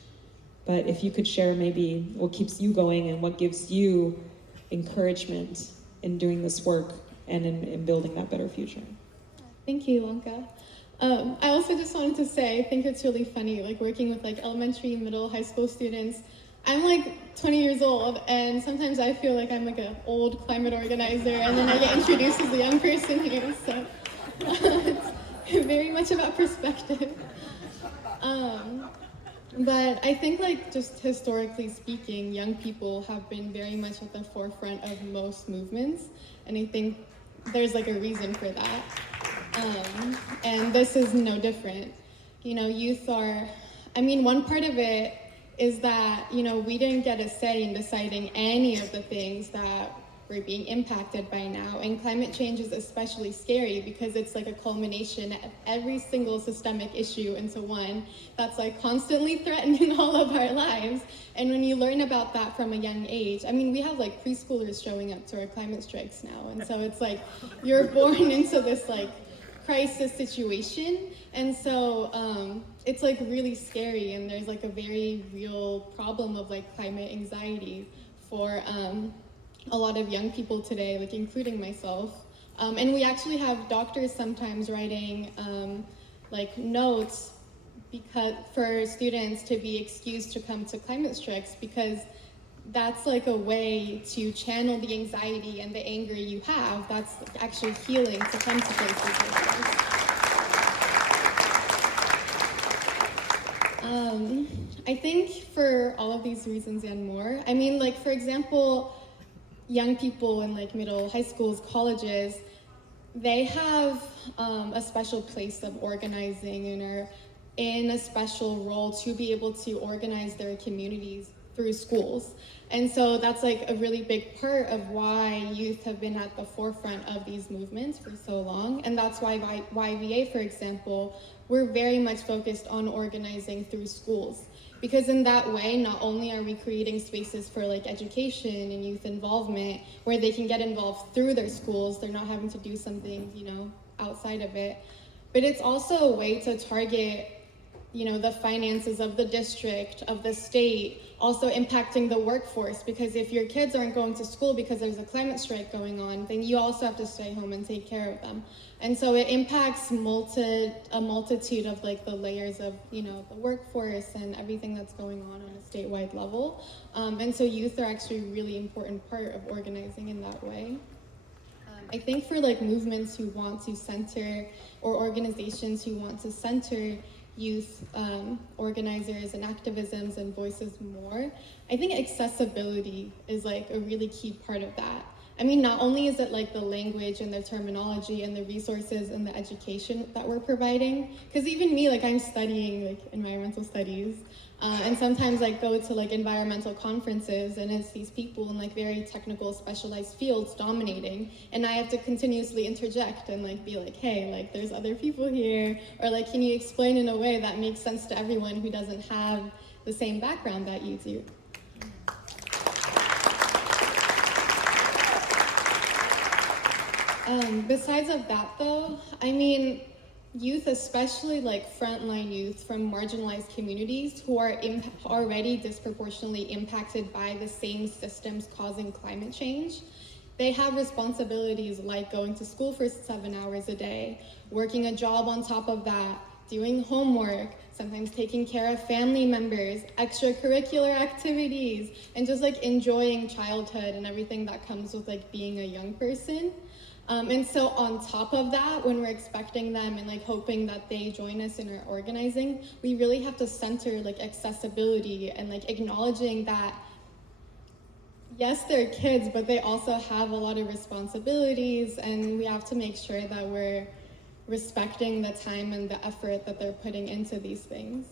But if you could share maybe what keeps you going and what gives you encouragement in doing this work and in building that better future. Thank you, Lanka. I also just wanted to say, I think it's really funny, like working with like elementary, middle, high school students. I'm like 20 years old, and sometimes I feel like I'm like an old climate organizer, and then I get introduced as a young person here, so it's very much about perspective. But I think like just historically speaking, young people have been very much at the forefront of most movements, and I think there's like a reason for that. And this is no different. You know, youth are, I mean, one part of it is that, you know, we didn't get a say in deciding any of the things that we're being impacted by now. And climate change is especially scary because it's like a culmination of every single systemic issue into one that's like constantly threatening all of our lives. And when you learn about that from a young age, I mean, we have like preschoolers showing up to our climate strikes now. And so it's like, you're born into this like crisis situation. And so it's like really scary, and there's like a very real problem of like climate anxiety for a lot of young people today, like including myself. And we actually have doctors sometimes writing like notes because for students to be excused to come to climate strikes, because that's like a way to channel the anxiety and the anger you have. That's actually healing to come to places like this. I think for all of these reasons and more, I mean, like, for example, young people in like middle, high schools, colleges, they have a special place of organizing and are in a special role to be able to organize their communities through schools. And so that's like a really big part of why youth have been at the forefront of these movements for so long. And that's why YVA, for example, we're very much focused on organizing through schools. Because in that way, not only are we creating spaces for like education and youth involvement where they can get involved through their schools, they're not having to do something, you know, outside of it, but it's also a way to target, you know, the finances of the district, of the state, also impacting the workforce, because if your kids aren't going to school because there's a climate strike going on, then you also have to stay home and take care of them. And so it impacts a multitude of like the layers of, you know, the workforce and everything that's going on a statewide level. And so youth are actually a really important part of organizing in that way. I think for like movements who want to center, or organizations who want to center youth organizers and activisms and voices more, I think accessibility is like a really key part of that. I mean, not only is it like the language and the terminology and the resources and the education that we're providing, because even me, like I'm studying like environmental studies, and sometimes like go to like environmental conferences and it's these people in like very technical specialized fields dominating, and I have to continuously interject and like be like, hey, like there's other people here, or like can you explain in a way that makes sense to everyone who doesn't have the same background that you do. Besides of that though, I mean, youth, especially like frontline youth from marginalized communities who are already disproportionately impacted by the same systems causing climate change, they have responsibilities like going to school for 7 hours a day, working a job on top of that, doing homework, sometimes taking care of family members, extracurricular activities, and just like enjoying childhood and everything that comes with like being a young person. And so on top of that, when we're expecting them and like hoping that they join us in our organizing, we really have to center like accessibility and like acknowledging that yes, they're kids, but they also have a lot of responsibilities, and we have to make sure that we're respecting the time and the effort that they're putting into these things.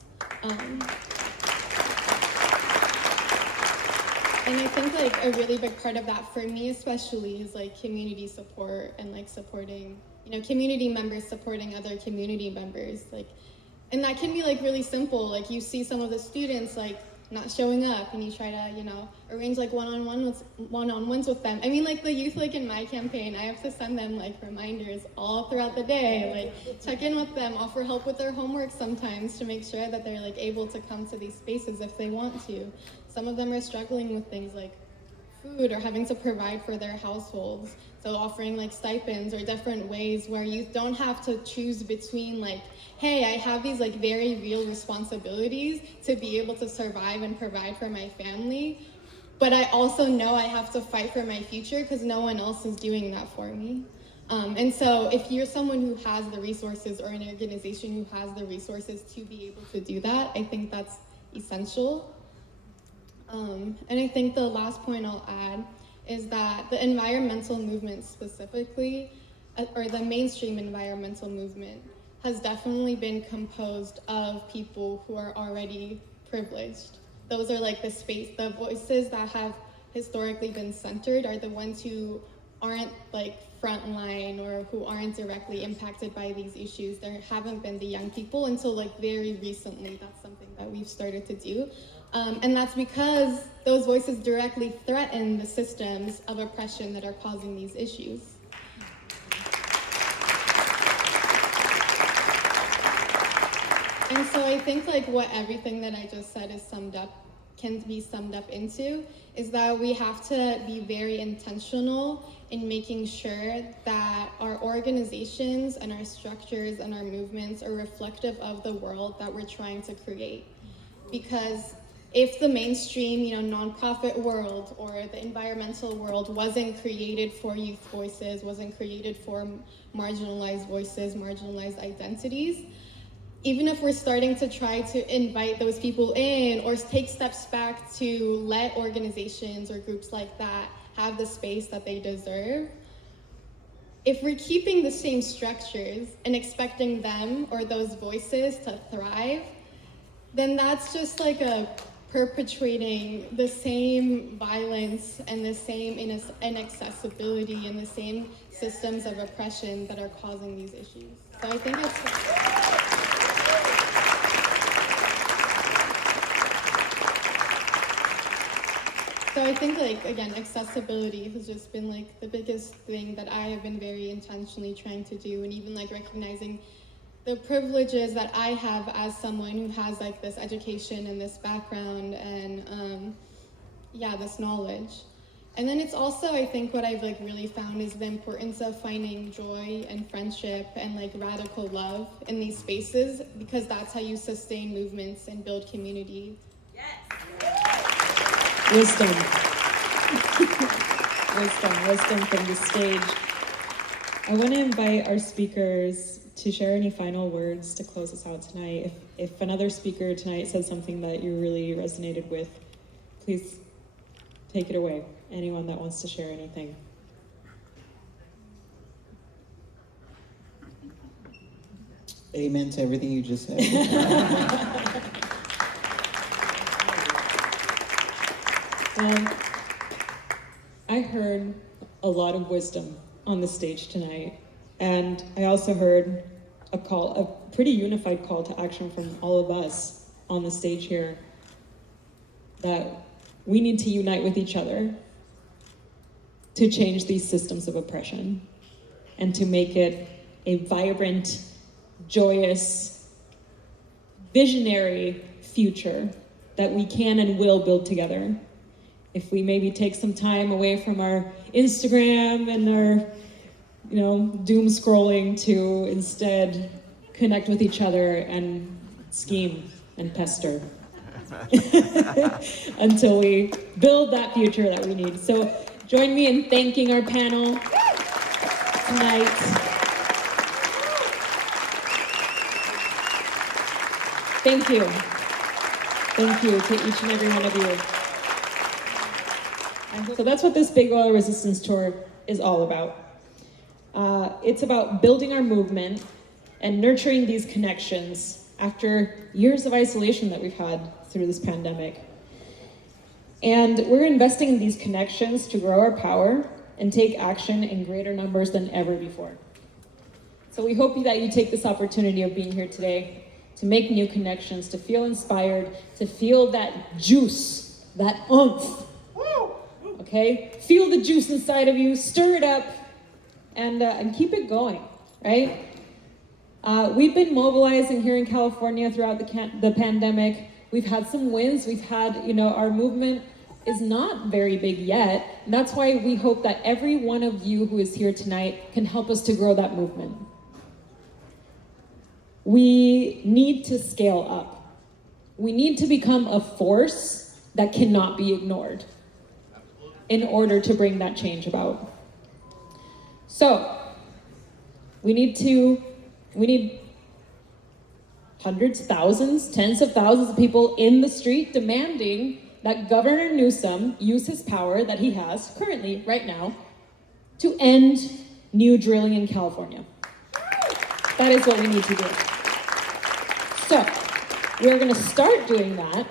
And I think like a really big part of that for me especially is like community support and like supporting, you know, community members supporting other community members. Like, and that can be like really simple. Like you see some of the students like not showing up and you try to, you know, arrange like one-on-ones with them. I mean, like the youth like in my campaign, I have to send them like reminders all throughout the day, like check in with them, offer help with their homework sometimes to make sure that they're like able to come to these spaces if they want to. Some of them are struggling with things like food or having to provide for their households. So offering like stipends or different ways where youth don't have to choose between like, hey, I have these like very real responsibilities to be able to survive and provide for my family, but I also know I have to fight for my future because no one else is doing that for me. And so if you're someone who has the resources or an organization who has the resources to be able to do that, I think that's essential. And I think the last point I'll add is that the environmental movement specifically, or the mainstream environmental movement, has definitely been composed of people who are already privileged. Those are like the voices that have historically been centered are the ones who aren't like frontline or who aren't directly impacted by these issues. There haven't been the young people until like very recently. That's something that we've started to do. And that's because those voices directly threaten the systems of oppression that are causing these issues. And so I think like what everything that I just said is can be summed up into is that we have to be very intentional in making sure that our organizations and our structures and our movements are reflective of the world that we're trying to create. Because if the mainstream, you know, nonprofit world or the environmental world wasn't created for youth voices, wasn't created for marginalized voices, marginalized identities, even if we're starting to try to invite those people in or take steps back to let organizations or groups like that have the space that they deserve, if we're keeping the same structures and expecting them or those voices to thrive, then that's just like perpetrating the same violence and the same inaccessibility and the same systems of oppression that are causing these issues. So I think like, again, accessibility has just been like the biggest thing that I have been very intentionally trying to do, and even like recognizing the privileges that I have as someone who has like this education and this background and this knowledge. And then it's also, I think what I've like really found is the importance of finding joy and friendship and like radical love in these spaces, because that's how you sustain movements and build community. Wisdom. Wisdom from the stage. I want to invite our speakers to share any final words to close us out tonight. If another speaker tonight said something that you really resonated with, please take it away. Anyone that wants to share anything. Amen to everything you just said. I heard a lot of wisdom on the stage tonight, and I also heard a pretty unified call to action from all of us on the stage here, that we need to unite with each other to change these systems of oppression and to make it a vibrant, joyous, visionary future that we can and will build together. If we maybe take some time away from our Instagram and our, doom scrolling to instead connect with each other and scheme and pester until we build that future that we need. So join me in thanking our panel tonight. Thank you. Thank you to each and every one of you. So that's what this Big Oil Resistance Tour is all about. It's about building our movement and nurturing these connections after years of isolation that we've had through this pandemic. And we're investing in these connections to grow our power and take action in greater numbers than ever before. So we hope that you take this opportunity of being here today to make new connections, to feel inspired, to feel that juice, that oomph. Okay? Feel the juice inside of you, stir it up, and keep it going, right? We've been mobilizing here in California throughout the pandemic. We've had some wins. We've had, our movement is not very big yet. And that's why we hope that every one of you who is here tonight can help us to grow that movement. We need to scale up. We need to become a force that cannot be ignored in order to bring that change about. So, we need hundreds, thousands, tens of thousands of people in the street demanding that Governor Newsom use his power that he has currently, right now, to end new drilling in California. That is what we need to do. So, we're gonna start doing that.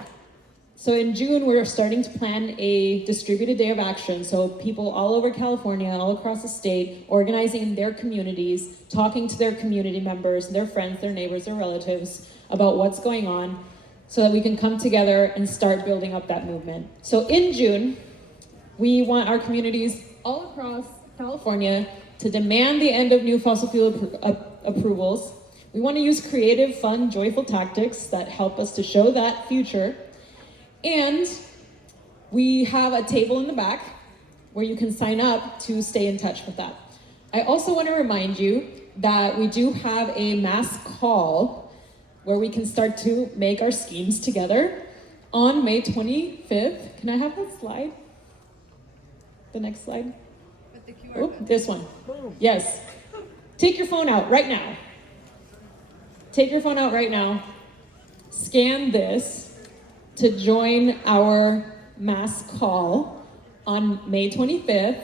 So in June, we're starting to plan a distributed day of action. So people all over California, all across the state, organizing in their communities, talking to their community members, their friends, their neighbors, their relatives about what's going on so that we can come together and start building up that movement. So in June, we want our communities all across California to demand the end of new fossil fuel approvals. We want to use creative, fun, joyful tactics that help us to show that future. And we have a table in the back where you can sign up to stay in touch with that. I also want to remind you that we do have a mass call where we can start to make our schemes together on May 25th. Can I have that slide? The next slide? With the QR code. This one. Yes. Take your phone out right now. Take your phone out right now. Scan this to join our mass call on May 25th,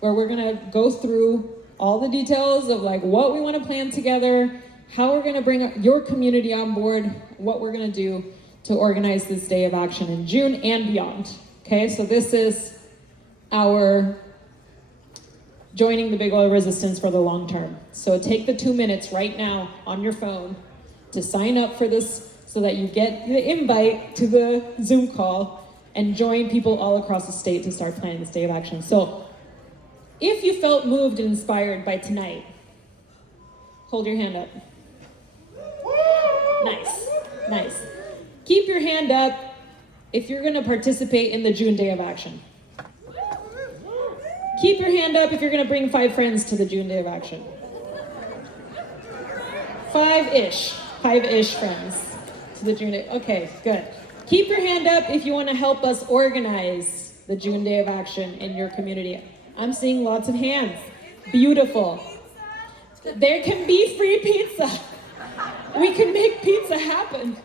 where we're gonna go through all the details of what we wanna plan together, how we're gonna bring your community on board, what we're gonna do to organize this day of action in June and beyond. Okay, so this is our joining the Big Oil Resistance for the long term. So take the 2 minutes right now on your phone to sign up for this so that you get the invite to the Zoom call and join people all across the state to start planning this day of action. So if you felt moved and inspired by tonight, hold your hand up. Nice, nice. Keep your hand up if you're gonna participate in the June Day of Action. Keep your hand up if you're gonna bring 5 friends to the June Day of Action. 5-ish friends. The June Day. Okay, good. Keep your hand up if you want to help us organize the June Day of Action in your community. I'm seeing lots of hands. Beautiful. There can be free pizza. We can make pizza happen.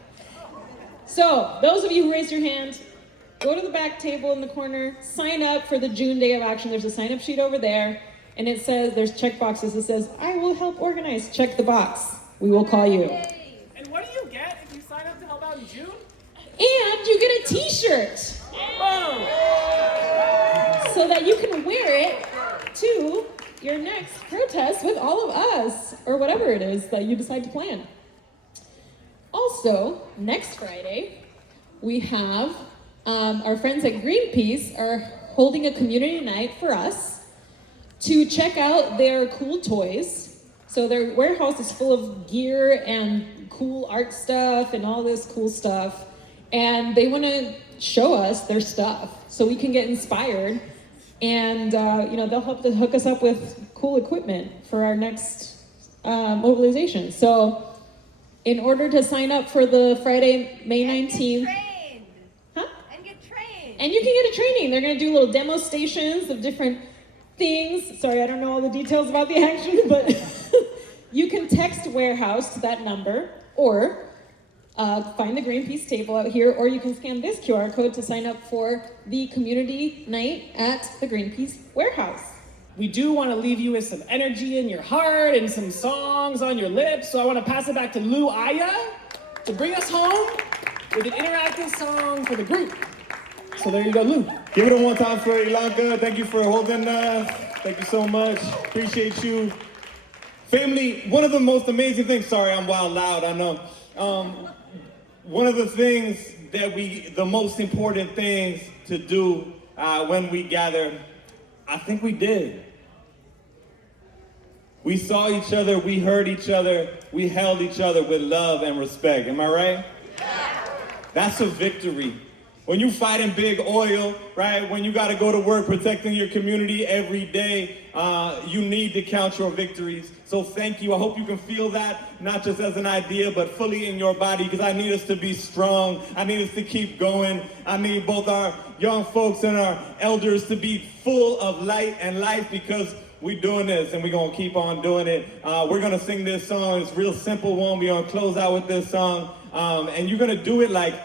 So, those of you who raised your hand, go to the back table in the corner, sign up for the June Day of Action. There's a sign-up sheet over there, and it says, there's check boxes. It says, I will help organize. Check the box. we will call you. And what do you get if you sign up to help out in June? And you get a t-shirt so that you can wear it to your next protest with all of us, or whatever it is that you decide to plan. Also, next Friday, we have our friends at Greenpeace are holding a community night for us to check out their cool toys. So their warehouse is full of gear and cool art stuff and all this cool stuff. And they want to show us their stuff so we can get inspired. And they'll help to hook us up with cool equipment for our next mobilization. So in order to sign up for the Friday, May 19th, and you can get a training. They're going to do little demo stations of different things. Sorry, I don't know all the details about the action, but you can text warehouse to that number, or find the Greenpeace table out here, or you can scan this QR code to sign up for the community night at the Greenpeace warehouse. We do want to leave you with some energy in your heart and some songs on your lips, so I want to pass it back to Lou Aya to bring us home with an interactive song for the group. So there you go, Lou. Give it a one time for Ilanka. Thank you for holding us. Thank you so much. Appreciate you. Family, one of the most amazing things, sorry, I'm wild loud, I know. One of the things that the most important things to do when we gather, I think we did. We saw each other, we heard each other, we held each other with love and respect. Am I right? Yeah. That's a victory. When you fighting big oil, right? When you got to go to work protecting your community every day, you need to count your victories. So thank you. I hope you can feel that, not just as an idea, but fully in your body, because I need us to be strong. I need us to keep going. I need both our young folks and our elders to be full of light and life, because we're doing this and we're going to keep on doing it. We're going to sing this song. It's a real simple one. We're going to close out with this song. And you're going to do it like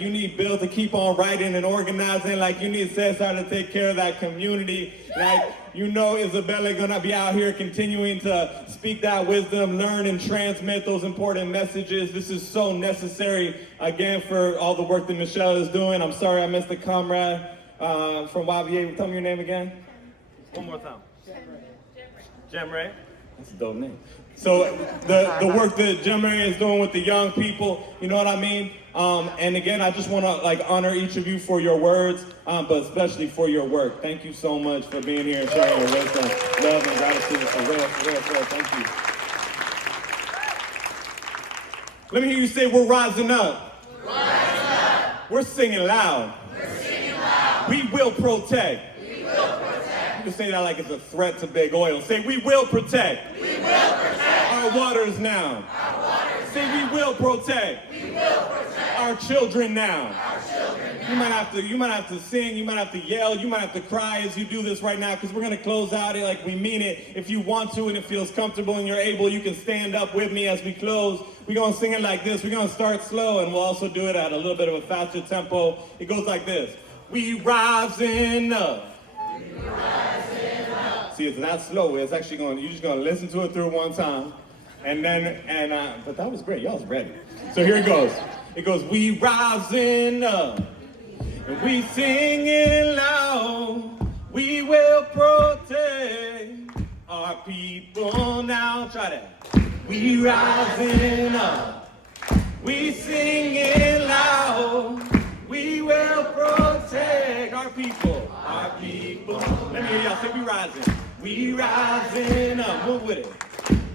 you need Bill to keep on writing and organizing, like you need Cesar to take care of that community, like Isabella gonna be out here continuing to speak that wisdom, learn and transmit those important messages. This is so necessary, again, for all the work that Michelle is doing. I'm sorry I missed the comrade from YVA. Tell me your name again. One more time. Cemre. That's a dope name. So the work that Cemre is doing with the young people, you know what I mean? And again, I just want to honor each of you for your words, but especially for your work. Thank you so much for being here and sharing your wisdom, love, and gratitude. For real. Thank you. Let me hear you say, we're rising up. We're rising up. We're singing loud. We're singing loud. We will protect. We will protect. You can say that like it's a threat to big oil. Say, we will protect. We will protect. Our waters now. Our waters. Say, we will protect. We will protect. Our children now. Our children now. You might have to sing, you might have to yell, you might have to cry as you do this right now, because we're going to close out it like we mean it. If you want to and it feels comfortable and you're able, you can stand up with me as we close. We're going to sing it like this. We're going to start slow, and we'll also do it at a little bit of a faster tempo. It goes like this. We rising up. We rising up. See, it's not slow. It's actually you're just going to listen to it through one time. And then, but that was great. Y'all was ready. So here it goes. It goes, we rising up, and we singing loud. We will protect our people now. Try that. We rising up, we singing loud. We will protect our people, our people. Let me hear y'all say, we rising. We rising up, move with it.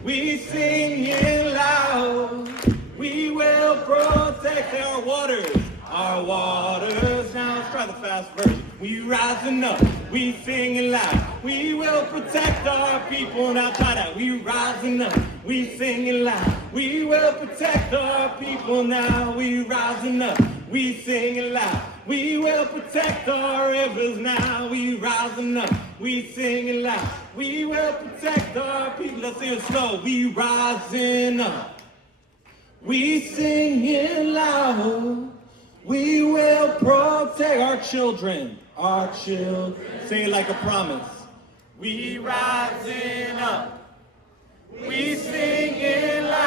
We singing loud. We will protect our waters. Now let's try the fast version. We rising up, we singing loud. We will protect our people. Now try that. We rising up, we singing loud. We will protect our people now. We rising up, we singing loud. We will protect our rivers now. We rising up, we singing loud. We will protect our people. Let's sing it slow. We rising up. We singing loud. We will protect our children. Our children. Say it like a promise. We rising up. We singing loud.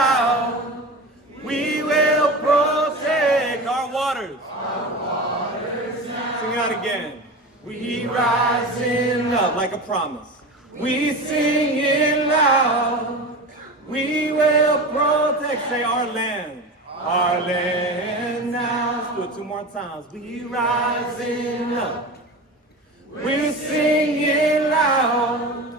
Sing it out again. We rising up like a promise. We sing it loud. We will protect, say our land. Our land now. Let's do it 2 more times. We rising up. We're singing loud.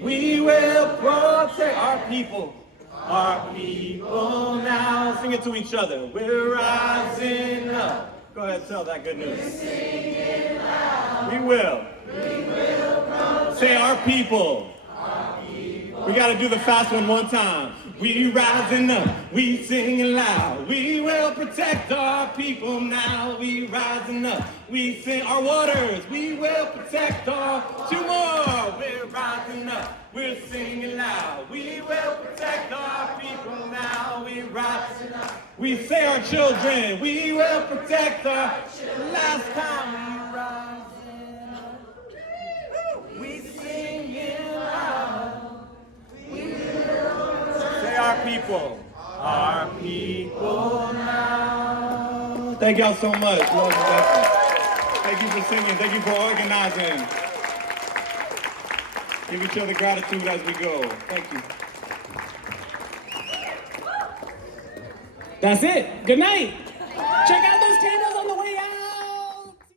We will protect our people. Our people now. Sing it to each other. We're rising up. Go ahead, tell that good news. We're singing loud. We will. We will protect. Say our people. Our people. We got to do the fast one time. We rising up, we singing loud. We will protect our people now. We rising up, we sing our waters. We will protect our 2 more. We're rising up, we're singing loud. We will protect our people now. We rising up. We say our children. We will protect our children. Last time we rising up, we singing loud. Say our people now. Thank y'all so much. Love and blessings. Thank you for singing. Thank you for organizing. Give each other gratitude as we go. Thank you. That's it. Good night. Check out